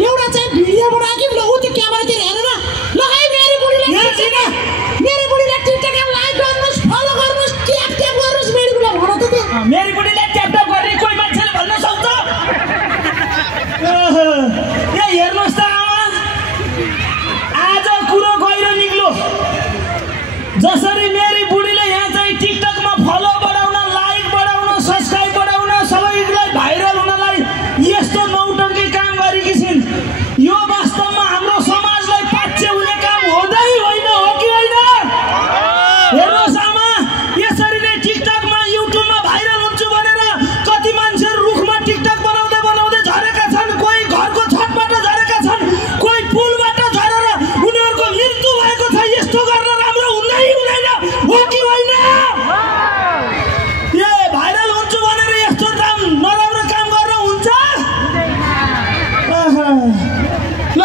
एउटा चाहिँ भिडियो बनायो ल ऊ त्यो क्यामेरातिर हेरेर ल है मेरो बुढीलाई टिकटकमा लाइक गर्नुहोस् फलो गर्नुहोस् ट्याप गर्नुहोस् मेरो बुढीलाई भन त त्यो मेरो बुढीलाई ट्याप गर्ने कोही मान्छेले भन्न सक्छ ए हेर्नुहोस् त आमा आज कुरो गहिरो निक्लो जसरी मेरी बुढीले यहाँ चाहिँ टिकटकमा फलो बढाउन लाइक बढाउन सब्सक्राइब बढाउन सबैलाई भाइरल हुनलाई यस्तो नौटङ्की काम गरेकी छिन् यो वास्तवमा हाम्रो समाजलाई पाच्चे हुने काम हुँदै होइन हो कि होइन हेर्नुहोस् आमा यसरी नै टिकटकमा युट्युबमा भाइरल हुन्छु भनेर कति मान्छेहरू रुखमा टिकटक बनाउँदै बनाउँदै झरेका छन् कोही घरको छतबाट झरेका छन् कोही पुलबाट झरेर उनीहरूको मृत्यु भएको छ यस्तो गर्न राम्रो हुँदै हुँदैन हो कि होइन ए भाइरल हुन्छु भनेर यस्तो नराम्रो काम गर्न हुन्छ ल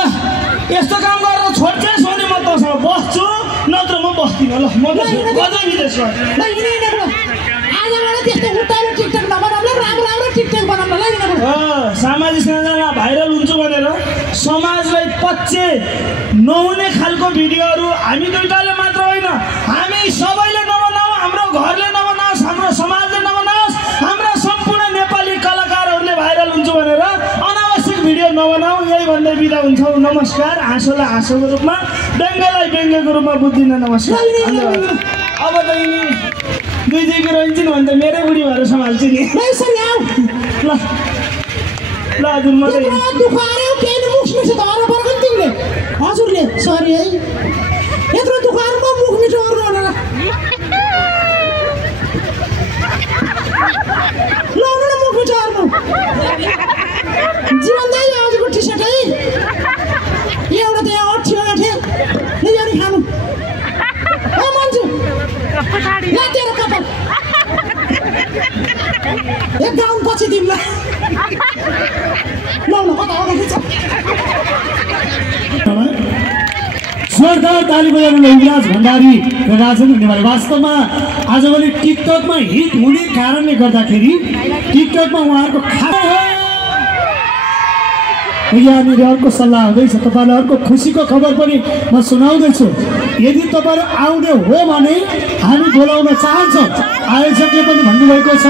यस्तो काम गरेर छोड्छस् भने म तँसँग बस्छु नत्र म बस्दिनँ ल म कतै विदेश ल हिँड्ने बुढो आजबाट त्यस्तो उतारो टिकटक नबनाउनु राम्रो टिकटक बनाउनु ल हिँड्ने सामाजिक सञ्जालमा भाइरल हुन्छु भनेर समाजलाई पच्चे नहुने खालको भिडियोहरू हामी दुईटाले मात्र होइन हामी सबैले नबनाऊ हाम्रो घरले नबनाओस् हाम्रो समाजले नबनाओस् हाम्रा सम्पूर्ण नेपाली कलाकारहरूले भाइरल हुन्छु भनेर अनावश्यक भिडियो नबनाऊ यही भन्दै बिदा हुन्छौँ नमस्कार हाँसोलाई हाँसोको रूपमा व्यङ्ग्यलाई व्यङ्ग्यको रूपमा बुझ्दिन नमस्कार धन्यवाद अब त यिनी दुई दुईको रहन्छन् भने त मेरै बुढी भएर सम्हाल्छु नि यसरी आऊ ल ल हजुर म चाहिँ दुःख आयो केही न मुख मिठो त अरू पर्छ नि तिमीले हजुरले सरी है यत्रो दुःख आएर म मुख मिठो अरू भनेर लाउनु न मुख मिठो अरू जीवन दाइ हजुरको टी सर्ट है एउटा त यहाँ अठ्ठियो गाँठे नि खानु ओ मान्छु ला तेरो कपाल एक गाउन पछि तिमीलाई ल कता आउँदैछ जोरदार ताली बजाउनु युवराज भण्डारी र राजन हुनेवाले वास्तवमा आजभोलि टिकटकमा हिट हुने कारणले गर्दाखेरि टिकटकमा उहाँहरूको यहाँनिर अर्को सल्लाह हुँदैछ तपाईँलाई अर्को खुसीको खबर पनि म सुनाउँदैछु यदि तपाईँहरू आउने हो भने हामी बोलाउन चाहन्छौँ आयोजकले पनि भन्नुभएको छ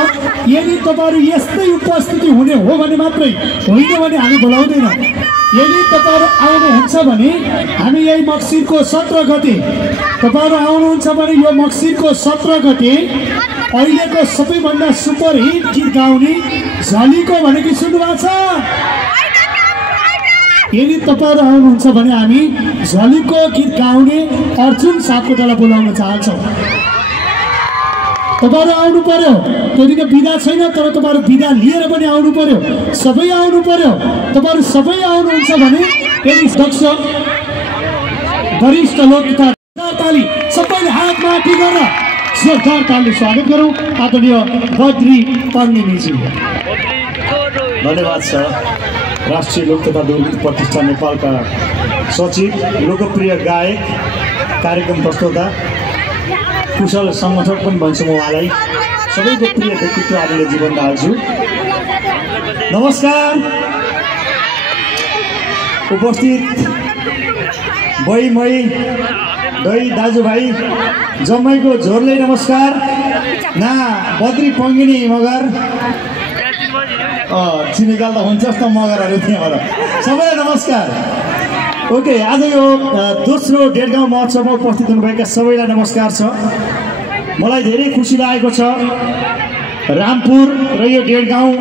यदि तपाईँहरू यस्तै उपस्थिति हुने हो भने मात्रै होइन भने हामी बोलाउँदैनौँ यदि तपाईँहरू आउनुहुन्छ भने हामी यही मक्सिरको 17 गते तपाईँहरू आउनुहुन्छ भने यो मक्सिरको 17 गते अहिलेको सबैभन्दा सुपर हिट गीत गाउने झलीको भनेको सुन्नुभएको छ यदि तपाईँहरू आउनुहुन्छ भने हामी झलीको गीत गाउने अर्जुन सापकोटालाई बोलाउन चाहन्छौँ तपाईँहरू आउनु पर्यो त्यो दिन बिदा छैन तर तपाईँहरू बिदा लिएर पनि आउनु पर्यो सबै आउनु पर्यो तपाईँहरू सबै आउनुहुन्छ भने यदि दक्ष वरिष्ठ लोक तथा ताली सबैले हात माथि गरेर जोरदार ताली स्वागत गरौँ आदरणीय बद्री पन्नेनीजी धन्यवाद छ राष्ट्रिय लोक तथा लोकगीत प्रतिष्ठान नेपालका सचिव लोकप्रिय गायक कार्यक्रम प्रस्तोता कुशल संगठक पनि भन्छु म उहाँलाई सबैको प्रिय व्यक्तित्व आदिले जीवन हाल्छु नमस्कार उपस्थित दही दाजुभाइ जम्मैको जोरले नमस्कार ना बद्री पङ्गिनी मगर चिनिकाल त हुन्छ जस्तो मगरहरू त्यहाँबाट सबैलाई नमस्कार। ओके, आज यो दोस्रो डेढगाउँ महोत्सवमा उपस्थित हुनुभएका सबैलाई नमस्कार छ। मलाई धेरै खुसी लागेको छ, रामपुर र यो डेढगाउँ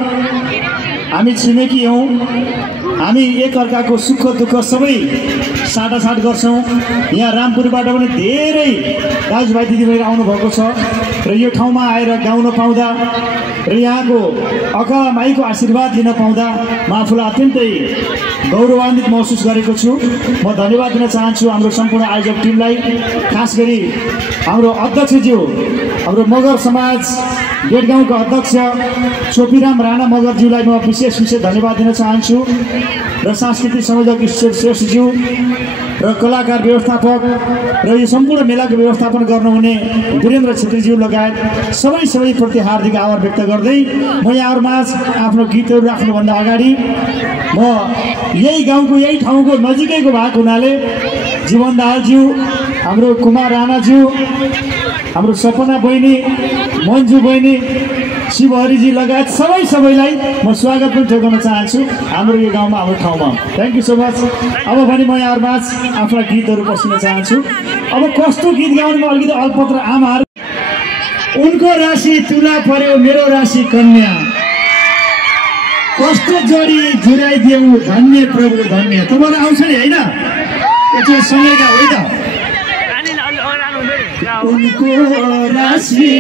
हामी छिमेकी हौँ, हामी एकअर्काको सुख दुःख सबै साटासाट गर्छौँ। यहाँ रामपुरबाट पनि धेरै दाजुभाइ दिदीबहिनी आउनुभएको छ र यो ठाउँमा आएर गाउन पाउँदा र यहाँको अकाल माईको आशीर्वाद लिन पाउँदा म आफूलाई अत्यन्तै गौरवान्वित महसुस गरेको छु। म धन्यवाद दिन चाहन्छु हाम्रो सम्पूर्ण आयोजक टिमलाई, खास गरी हाम्रो अध्यक्षज्यू, हाम्रो मगर समाज डेढगाउँका अध्यक्ष छोपीराम राणा मगरज्यूलाई म विशेष धन्यवाद दिन चाहन्छु र सांस्कृतिक संयोजक ईश्वर श्रेष्ठज्यू र कलाकार व्यवस्थापक र यो सम्पूर्ण मेलाको व्यवस्थापन गर्नुहुने वीरेन्द्र छेत्रीज्यू लगायत सबैप्रति हार्दिक आभार व्यक्त गर्दै म यहाँहरूमाझ आफ्नो गीतहरू राख्नुभन्दा अगाडि म यही गाउँको यही ठाउँको नजिकैको भएको हुनाले जीवन दाहालज्यू, हाम्रो कुमार राणाज्यू, हाम्रो सपना बहिनी, मन्जु बहिनी, शिवहरिजी लगायत सबैलाई म स्वागत पनि ठोकाउन चाहन्छु हाम्रो यो गाउँमा, हाम्रो ठाउँमा। Thank you so much. अब भने म यहाँहरूमाझ आफ्ना गीतहरू पस्न चाहन्छु। अब कस्तो गीत गाउने म अलिकति अल्पत्र आमाहरू। उनको राशि तुला पर्यो, मेरो राशि कन्या, कस्तो जोडी जुराइदेऊ, धन्य प्रभु धन्य। तपाईँहरू आउँछ नि होइन, एकचोटि सँगैका हो त। उनको राशि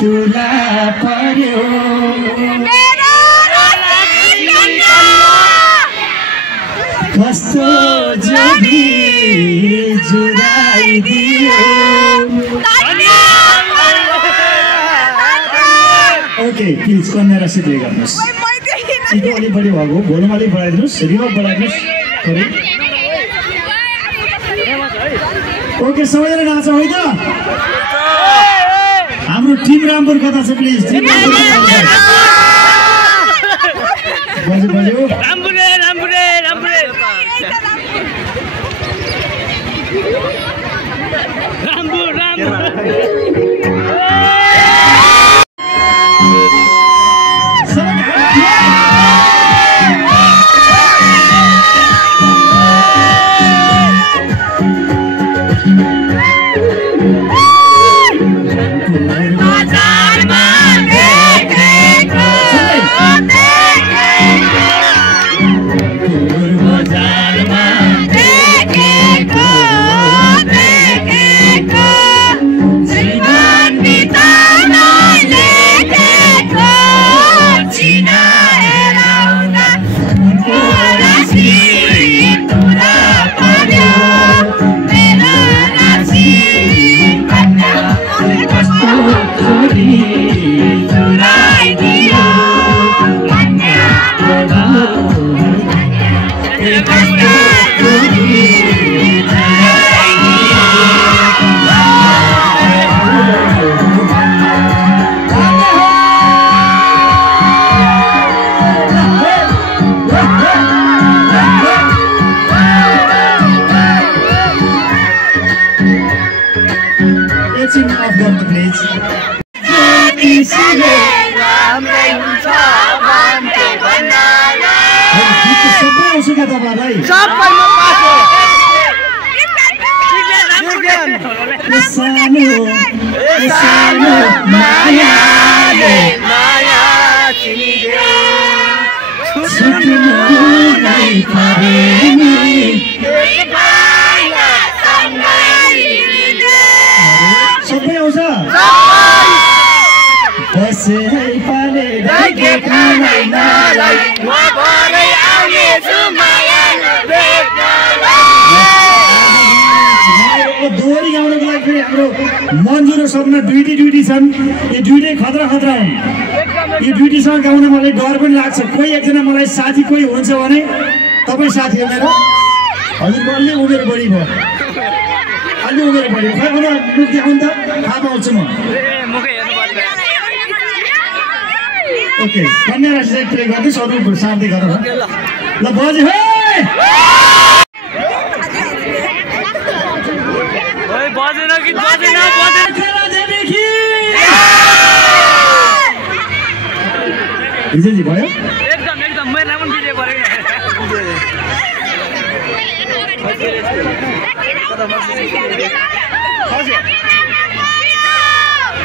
तुला पर्यो, कस्तो जोडी जुराइदियो। ओके, प्लिज कन्या राशि प्ले गर्नुहोस्। छिटो अलिक बढी भएको, भोलुम अलिक बढाइदिनुहोस्, रिभर्ब बढाइदिनुहोस्। ओके, सबैजना नाचौँ है त। हाम्रो टिम रामपुर कता छ प्लिज? टिम दोहोरी गाउनको लागि फेरि हाम्रो मन्जु र सपना दुईटी छन्। यो दुईटै खतरा हुन्। यो दुईटीसँग गाउन मलाई डर पनि लाग्छ। कोही एकजना मलाई साथी कोही हुन्छ भने तपाईँ साथी हो मेरो? हजुरको अलि उमेर बढी भयो, अलि उमेर बढी भयो। खै अब मुख देखाउनु त, थाहा पाउँछु म। ओके, कन्या राशि चाहिँ प्ले गर्दैछु, अरू शान्ति गर ल बजे। हिजोजी भयो एकदम एकदम मेरो नाम पनि भिडियो पऱ्यो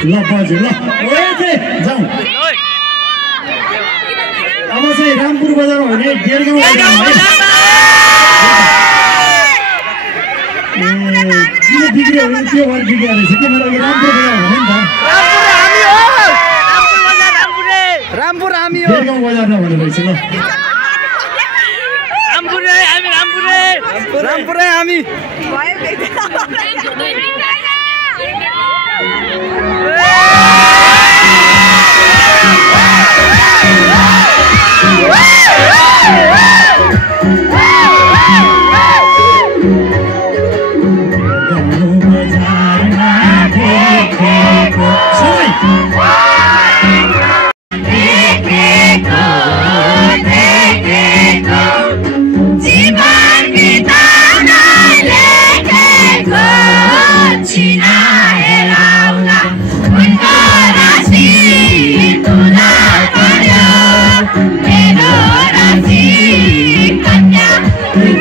ल बाजे ल जाउँ अब चाहिँ रामपुर बजारमा हो भने डेढगाउँ किन बिग्रियो भने त्यो भएर बिग्रियो रहेछ कि मलाई रामपुर बजार हो नि त रामपुर हामी हो डेढगाउँ बजार नभने रहेछ ल रामपुरै हामी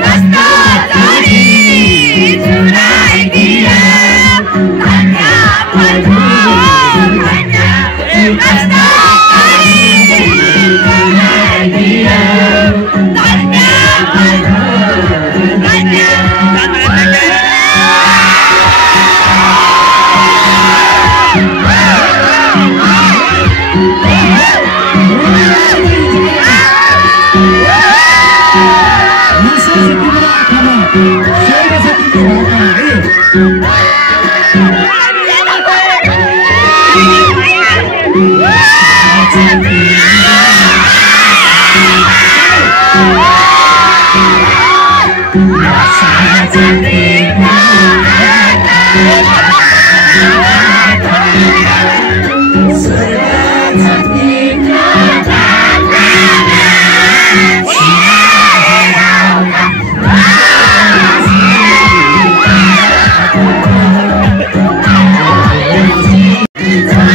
Thank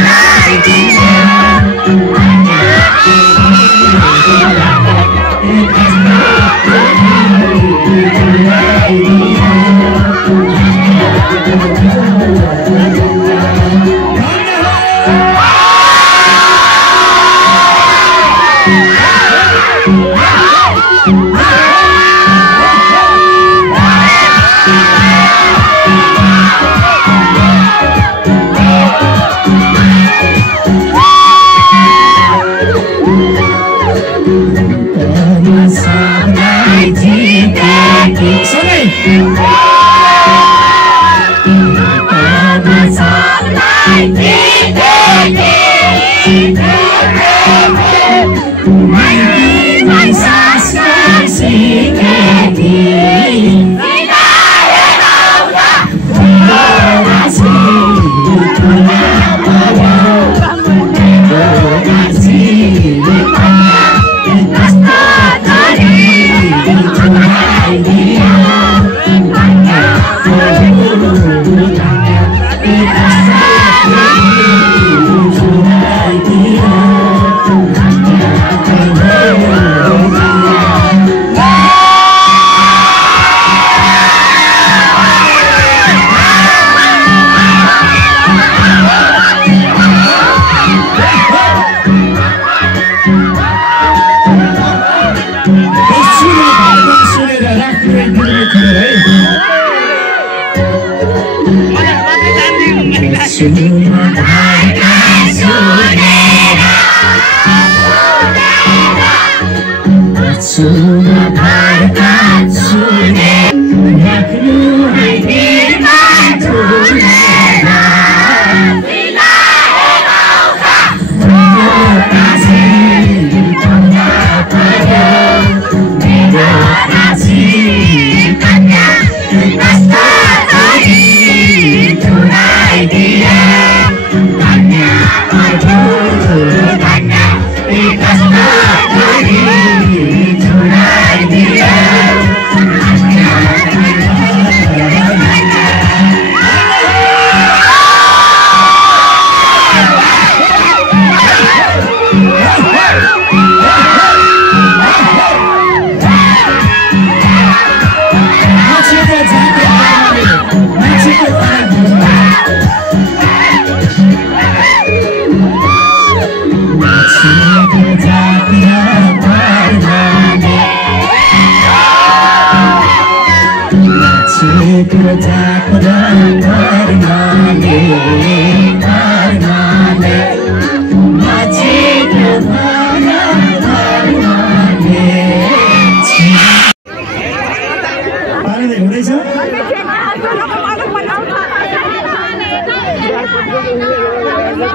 you.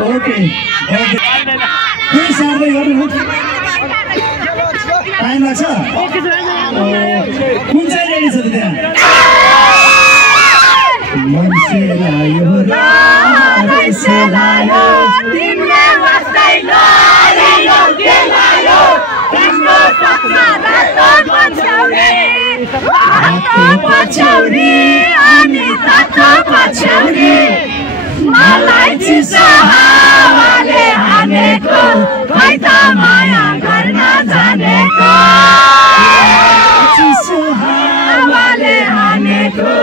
ओके केही सार्दै गर्नु टाइम लाग्छ कुन चाहिँ रेडी छ त्यहाँ मान्छे लायो तिमीले वास्तै नलियो के लायो तिम्रो सपना रातो पछ्यौरी अनि तातो पछ्यौरी मलाई चिसो हावाले हानेको खै त माया गर्न जानेको चिसो हावाले हानेको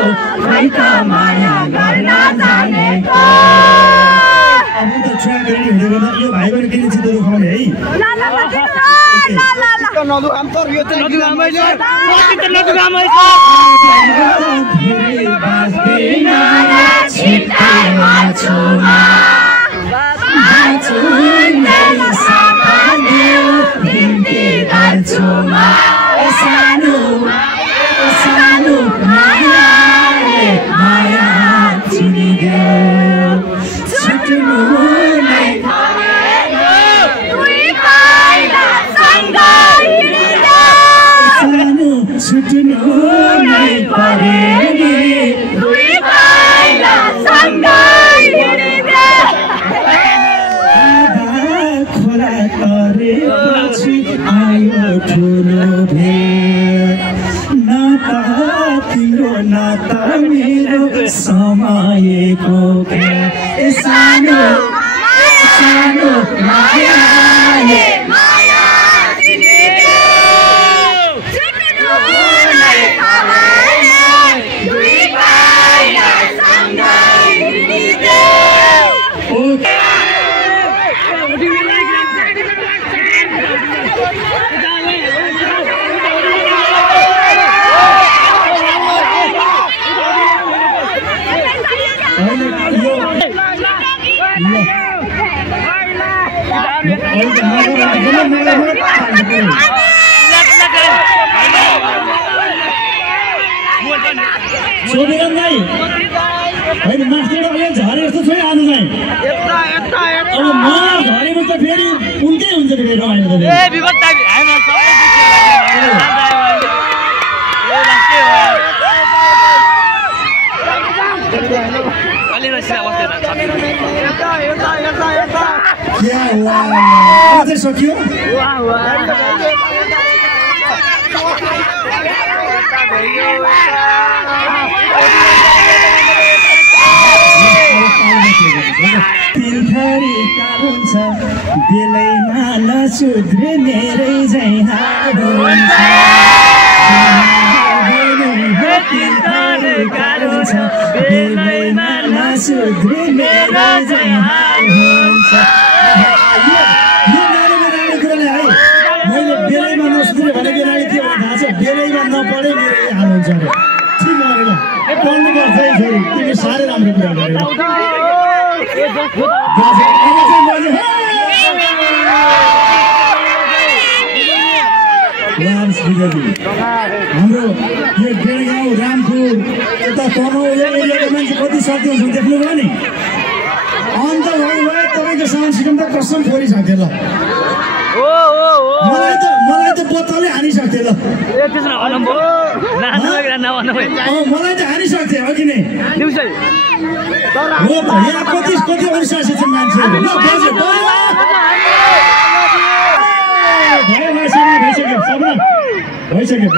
खै त माया गर्न जानेको अब त ट्र्याक रेडी हुँदै गर्दा यो भाइ पनि किन चित्त दुखाउने है समयको सानो सानो मायाले माया सोभिराम भाइ होइन मास्टर अलि झरे जस्तो छ आज चाहिँ अब म झरेपछि त फेरि उल्टै हुन्छ फेरि रमाइलो त क्या हुआ अझै सकियो तिर्खरी हुन्छ बेलैमा नसुध्रे मेरै झै हाड हुन्छ हुन्छ बेलैमा नसुध्रे मेरै झै हाड हुन्छ यो राम्रो कुराले है मैले बेलैमा नसुध्रे भनेको नानी के भने थाहा छ बेलैमा नपढे मेरो हाल हुन्छ अरे ठिक गरेर पढ्नुपर्छ है छोरी तिमीले साह्रै राम्रो कुरा गरेर हाम्रो यो डेढगाउँ रामपुर यता तनहुँ यो एरियाको मान्छे कति साथी हुन्छ देख्नुभयो नि अन्त भयो तपाईँको साउन्ड सिस्टम त कसम फोरिसक्थ्यो ल मलाई त बोतलले हानिसक्थ्यो ल मलाई त हानिसक्थ्यो अघि नै हो त यहाँ कति अनुशासित छ मान्छेहरू भइसक्यो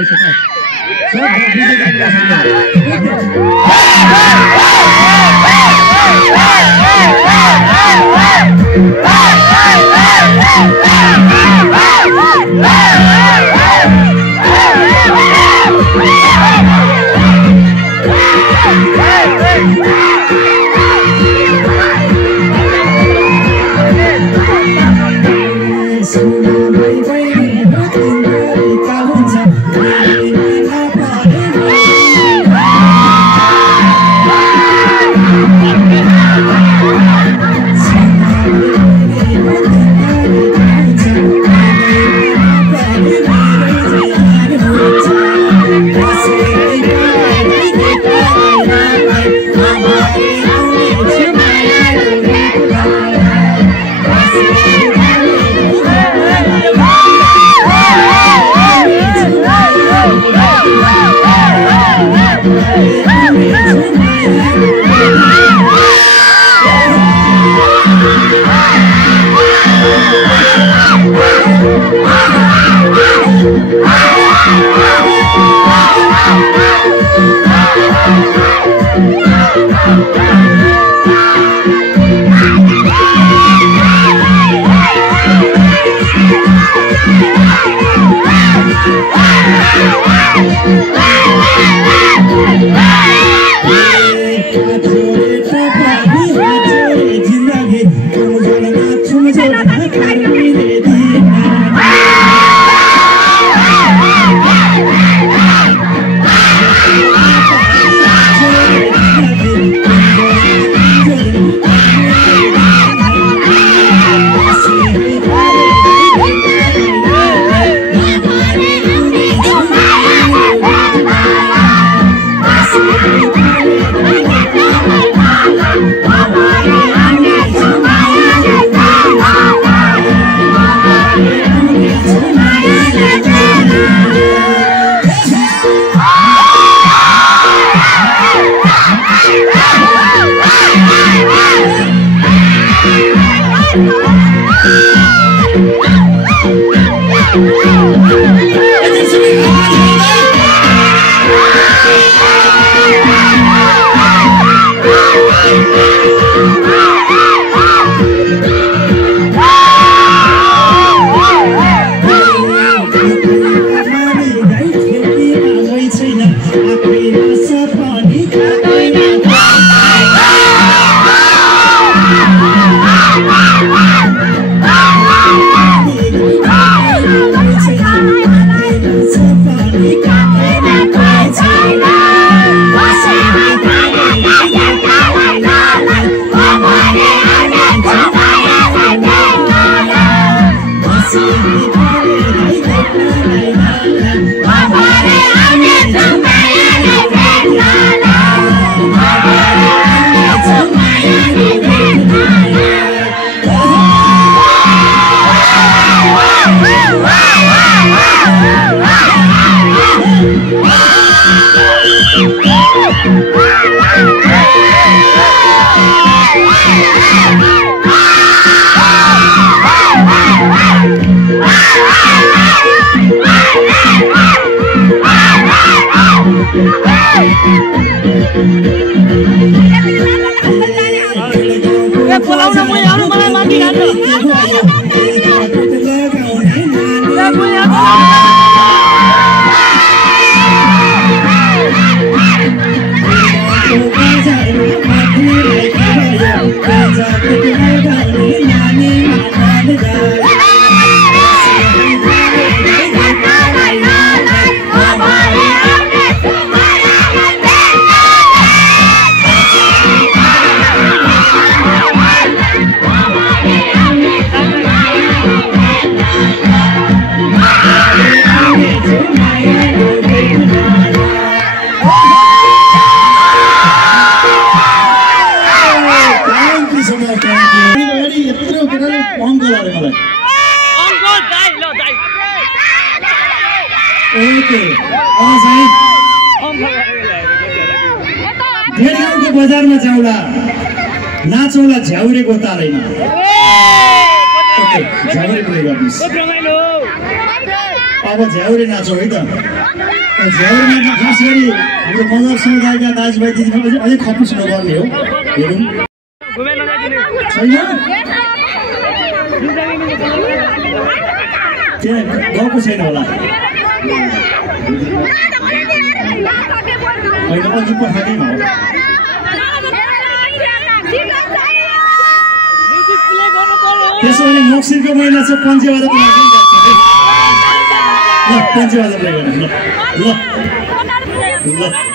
भेटगाउँको बजारमा जाउँला नाचौँला झ्याउरेको तालैमा झ्याउरे प्ले गर्नुहोस् अब झ्याउरे नाचौँ है त झ्याउरेमा खास गरी हाम्रो मगर समुदायका दाजुभाइ दिदीमा अझै खप्पिस नगर्ने हो हेरौँ छैन त्यहाँ गएको छैन होला होइन अघि पठाएकै हो त्यसो भने मक्सिरको महिना चाहिँ पन्चेवाजा प्ले ल पन्चेवाजा प्ले गर्नु ल ल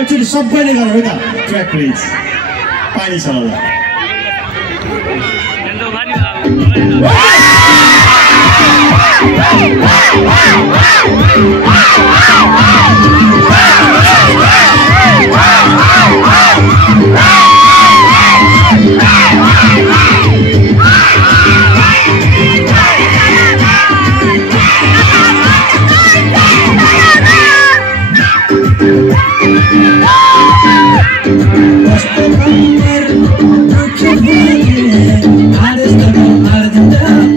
एकचोटि सबैले गरौँ है त ट्र्याक प्लिज पानी छ होला Arda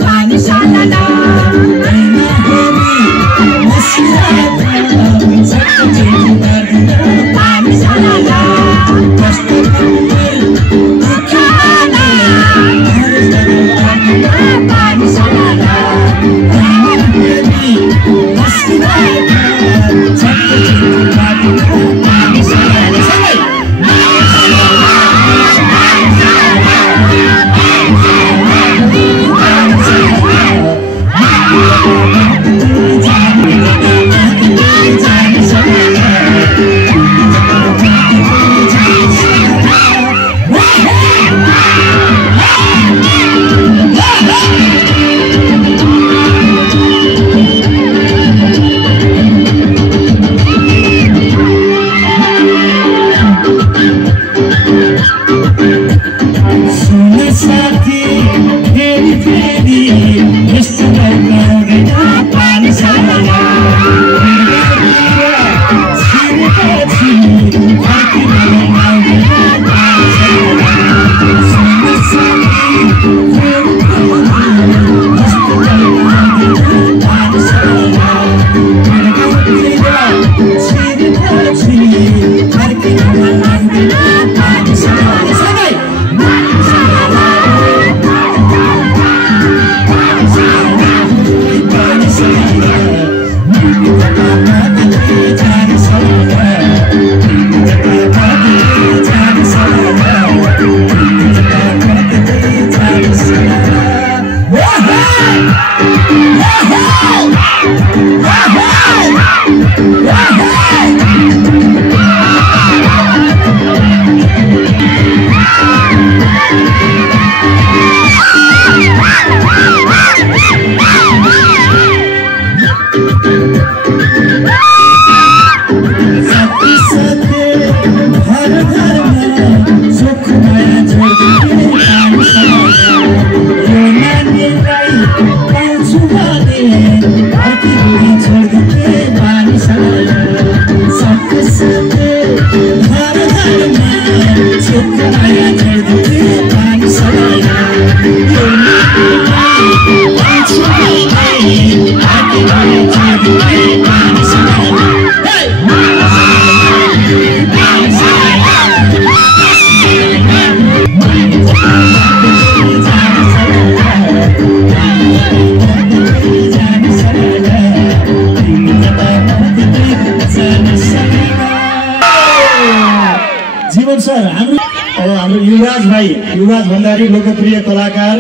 युवराज भाइ, युवराज भण्डारी लोकप्रिय कलाकार,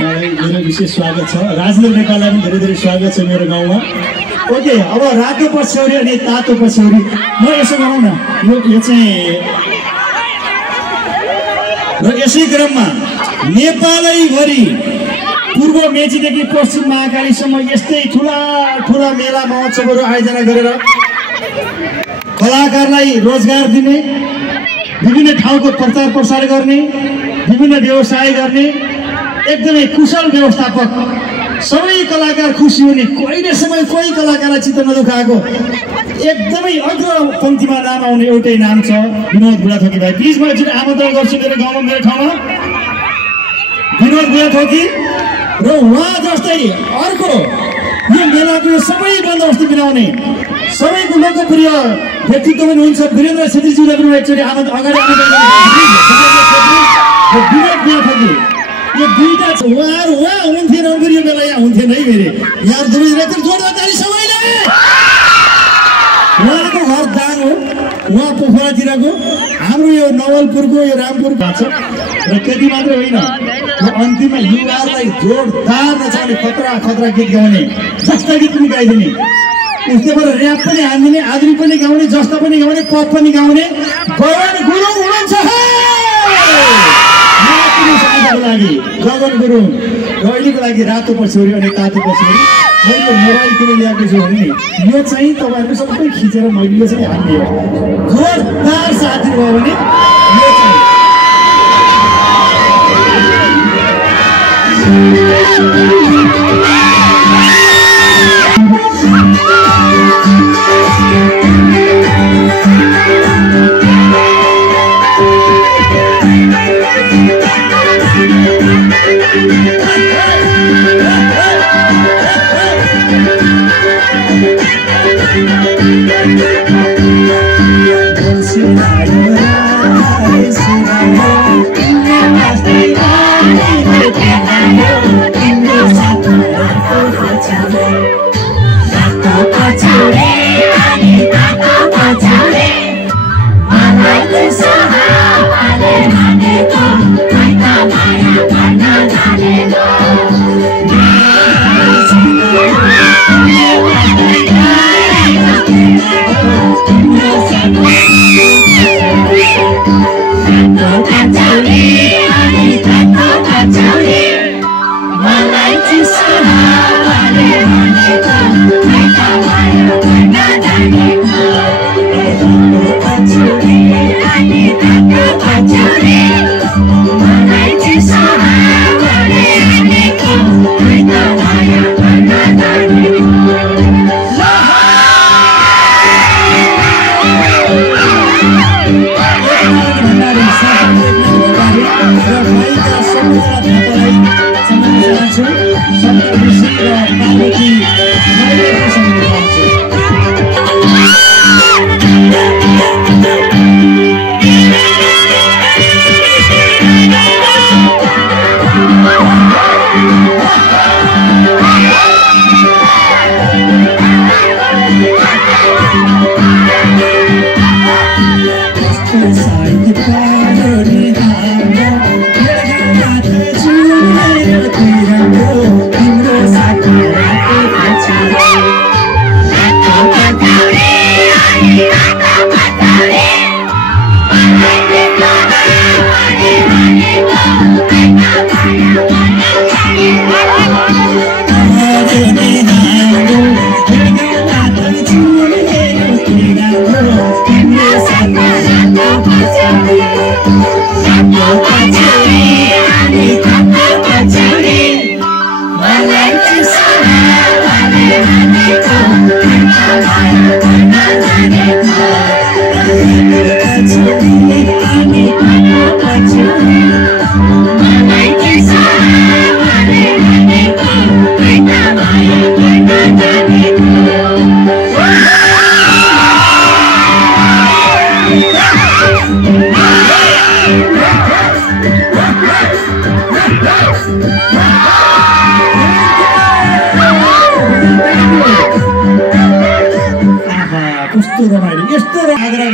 मेरो विशेष स्वागत छ। राजेन्द्र नेपाललाई पनि धेरै धेरै स्वागत छ मेरो गाउँमा। ओके, अब रातो पछ्यौरी अनि तातो पछ्यौरी, म यसो गरौँ न, यो चाहिँ र यसै क्रममा नेपालैभरि पूर्व मेचीदेखि पश्चिम महाकालीसम्म यस्तै ठुला ठुला मेला महोत्सवहरू आयोजना गरेर कलाकारलाई रोजगार दिने, विभिन्न ठाउँको प्रचार प्रसार गर्ने, विभिन्न व्यवसाय गर्ने एकदमै कुशल व्यवस्थापक, सबै कलाकार खुसी हुने, कहिलेसम्म कोही कलाकारलाई चित्त नदुखाएको एकदमै अग्र पङ्क्तिमा नाम आउने एउटै नाम छ विनोद बुढाथोकी भाइ। प्लिज म एकचोटि आमन्त्रण गर्छु मेरो गाउँमा, मेरो ठाउँमा विनोद बुढाथोकी र उहाँ जस्तै अर्को यो मेलाको सबैभन्दा अस्ति मिलाउने सबैको लोकप्रिय व्यक्तित्व पनि हुन्छ वीरेन्द्र छेत्रीज्यूलाई पनि एकचोटि अगाडि आमन्त्रण विनोद बुढाथोकी। यो दुईटा उहाँहरू उहाँ हुनुहुन्थेन यो मेला यहाँ हुन्थेन है फेरि यहाँ दुवैजना जोडदार ताली सबैले। उहाँको घर दाङ हो, उहाँ पोखरातिरको, हाम्रो यो नवलपुरको यो रामपुर भएको छ र त्यति मात्रै होइन, अन्तिममा युवाहरूलाई जोडदार नचाउने खतरा खतरा गीत गाउने, जस्ता गीत पनि गाइदिने, उसलेबाट ऱ्याप पनि हान्दिने, आधुनिक पनि गाउने, जस्ता पनि गाउने, पप पनि गाउने गगन गुरुङ हुनुहुन्छ लागि। गगन गुरुङ र अहिलेको लागि रातो पछ्यौरी अनि तातो पछ्यौरी मैले मोबाइल किन ल्याएको छु भने यो चाहिँ तपाईँहरूको सबै खिचेर मैले यो चाहिँ हान्ने हो, जोरदार साथ दिनुभयो भने यो चाहिँ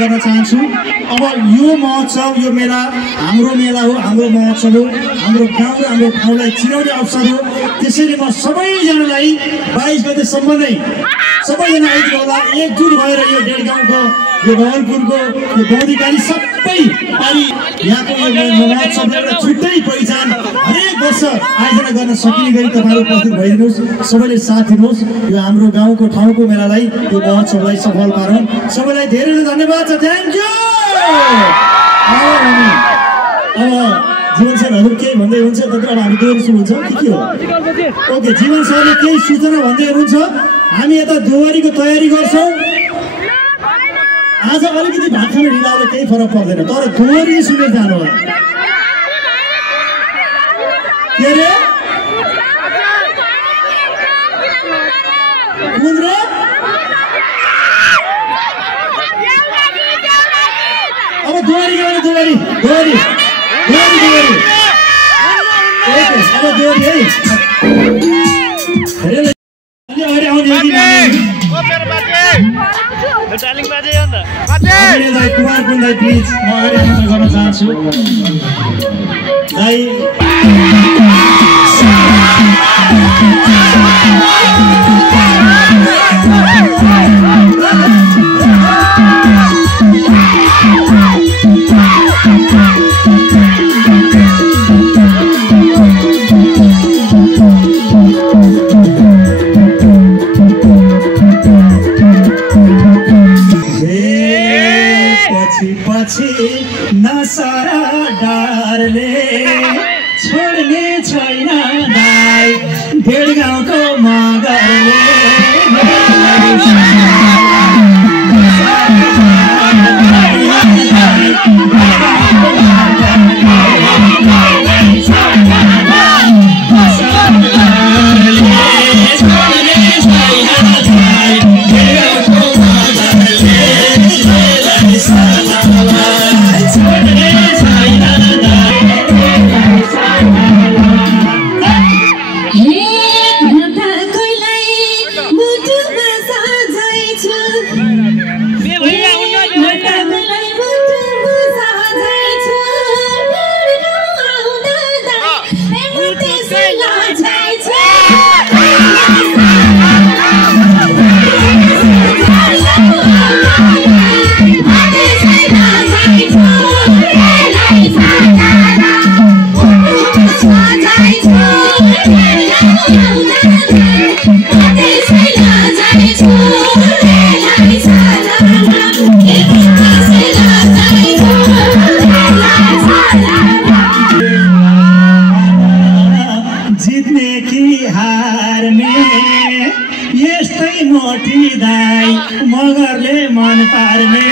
गर्न चाहन्छु। अब यो महोत्सव, यो मेला हाम्रो मेला हो, हाम्रो महोत्सव हो, हाम्रो गाउँ र हाम्रो ठाउँलाई चिनाउने अवसर हो। त्यसैले म सबैजनालाई 22 गतेसम्म नै सबैजना आइदिनु होला। एकजुट भएर यो डेढगाउँको, यो नवलपुरको, यो बौद्धिकारी सबै पालि यहाँको यो महोत्सवलाई एउटा छुट्टै पहिचान हरेक वर्ष आयोजना गर्न सकिने गरी तपाईँहरू उपस्थित भइदिनुहोस्। सबैले साथ दिनुहोस्। यो हाम्रो गाउँको ठाउँको मेलालाई, यो महोत्सवलाई सफल पारौँ। सबैलाई धेरै धेरै धन्यवाद छ। Thank you. अब जीवन सर हजुर केही भन्दै हुनुहुन्छ? तर अब हामी दोहोरी सुरु हुन्छ कि के हो? ओके, जीवन सरले केही सूचना भन्दै हुनुहुन्छ। हामी यता दोहोरीको तयारी गर्छौँ। आज अलिकति भात खान ढिलाले केही फरक पर्दैन, तर दोहोरी सुनेर जानु होला। के अरे कुन रे? अब दोहोरी गर्ने दोहोरी दोहोरी दोहोरी दोहोरी ओके, अब दोहोरी है। अगाडि आउने कुमार कुन दाई प्लिज, म अगाडि आमन्त्रण गर्न चाहन्छु। दाई नसारा डारले छोड्ने छैन दाई, डेढगाउँको मगरले मगरले मन पार्ने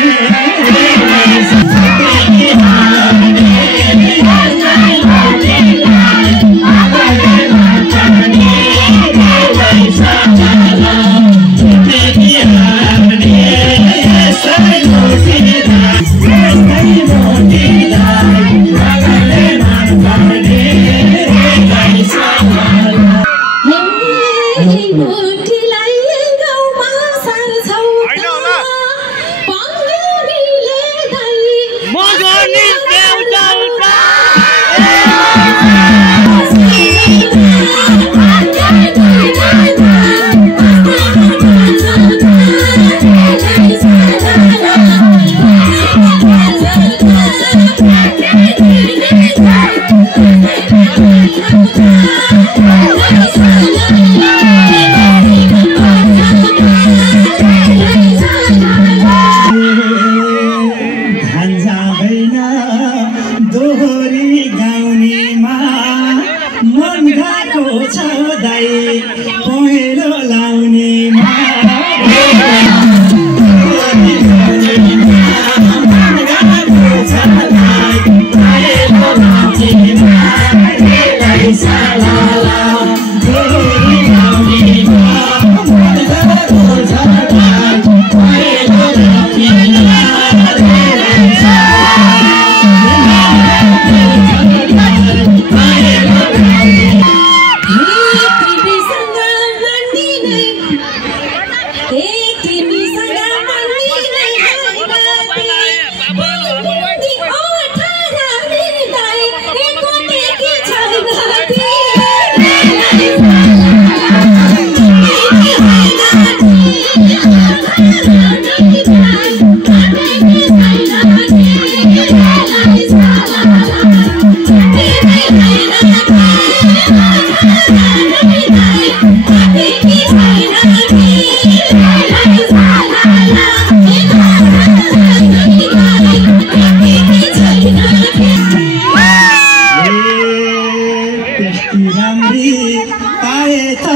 त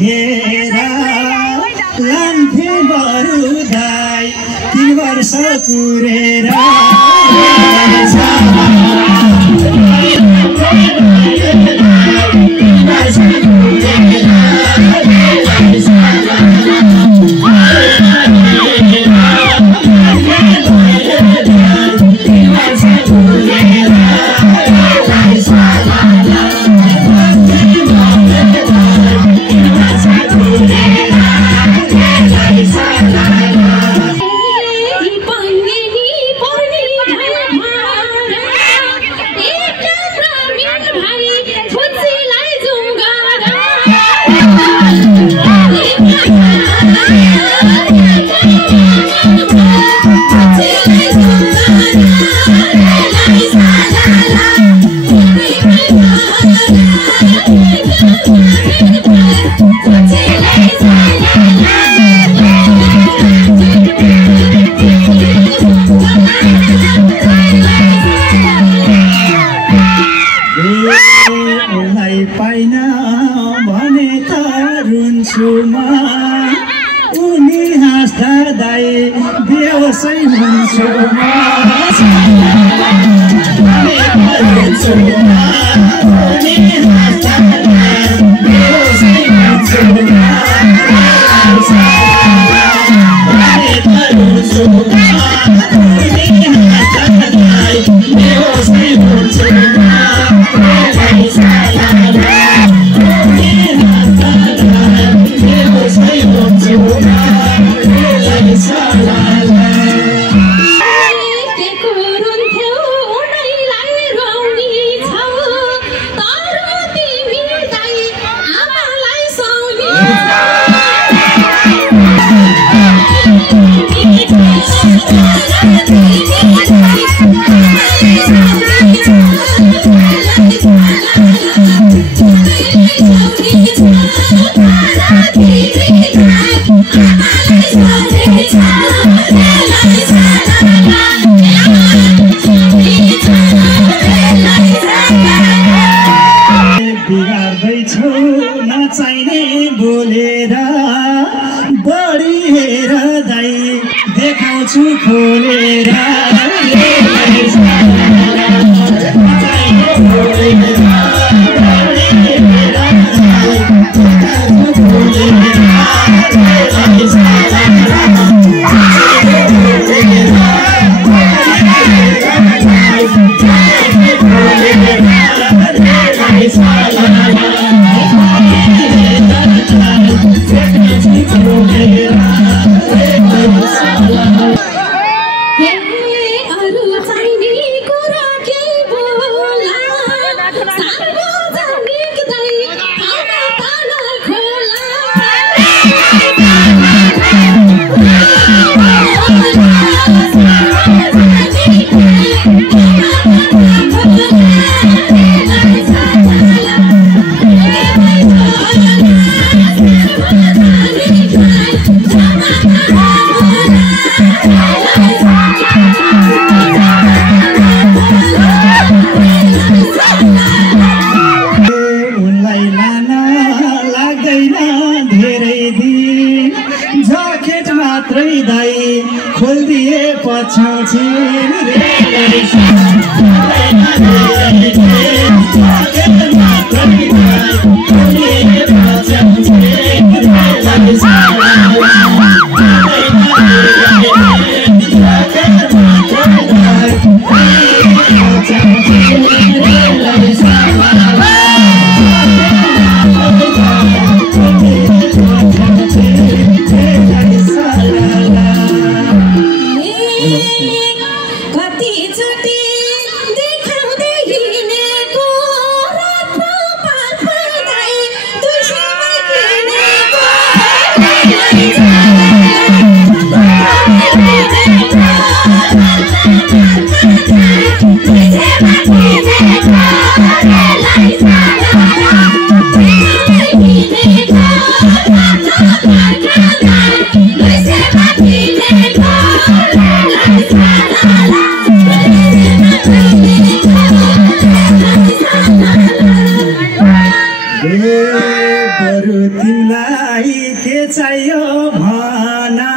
हेर लान्थे बरुदाई 3 वर्ष कुरेर बरु तिमीलाई के चाहियो भना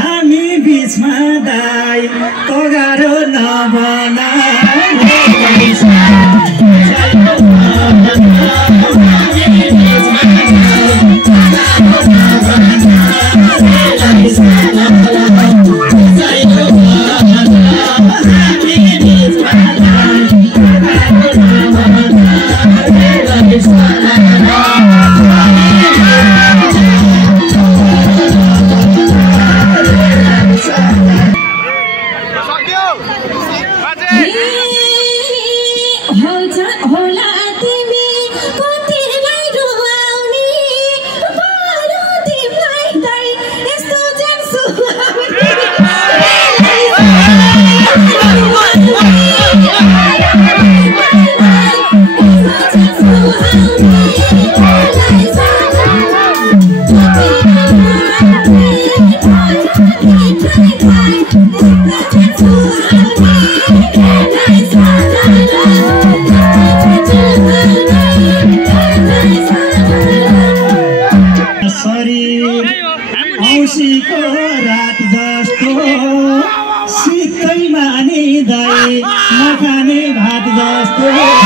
हामी बिचमा दाइ तगारो नबना औँसीको रात जस्तो शीतैमा नि दाइ नखाने भात जस्तो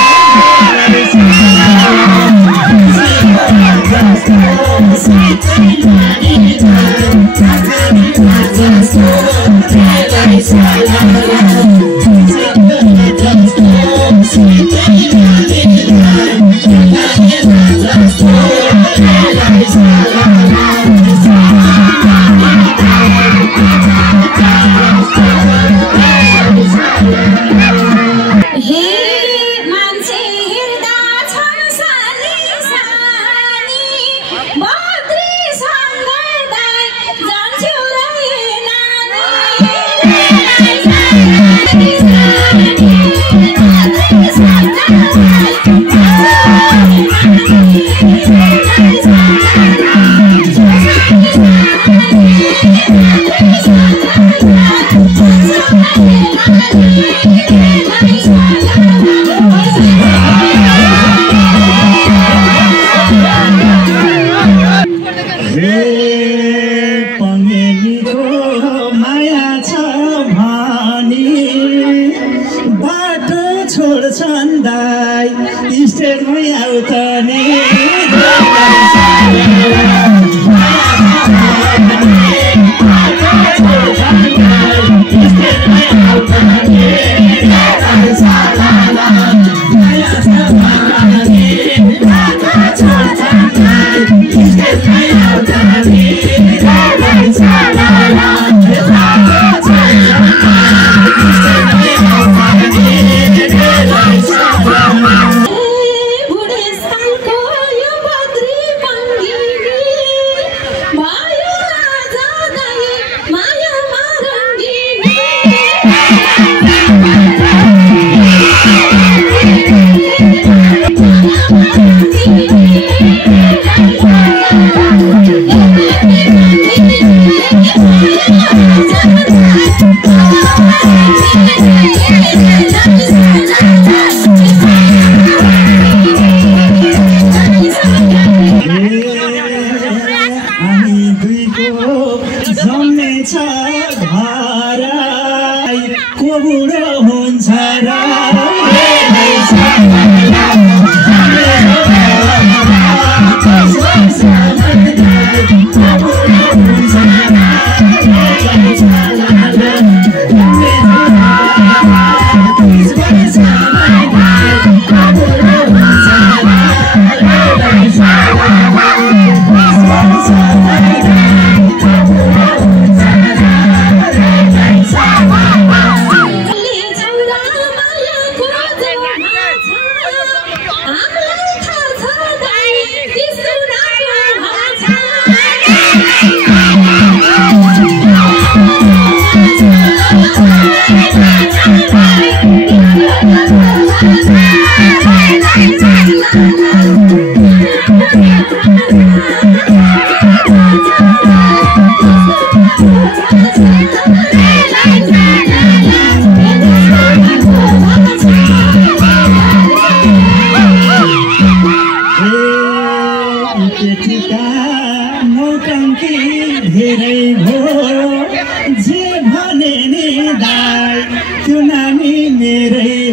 छोड्छन् दाइ स्टेटमै आउ त नि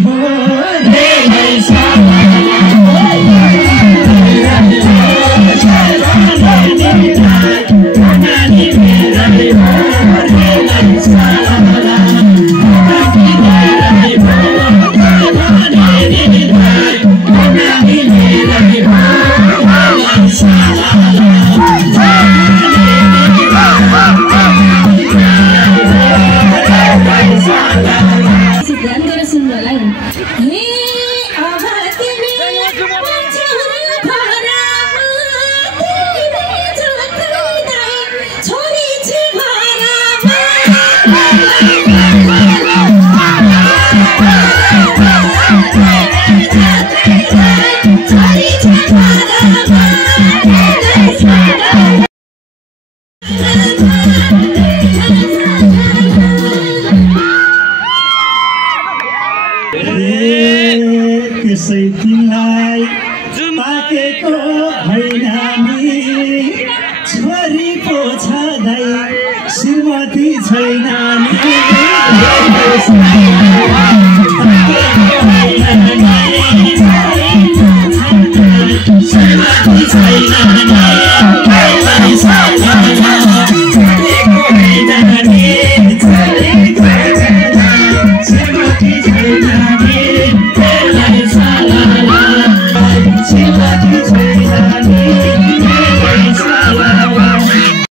हो रे ध्यान दिएर सुन्नु होला है। हे अब तिमी छोरी छि त्यसै तिमीलाई पाकेको होइन नि छोरी पो छँदै श्रीमती छैन नि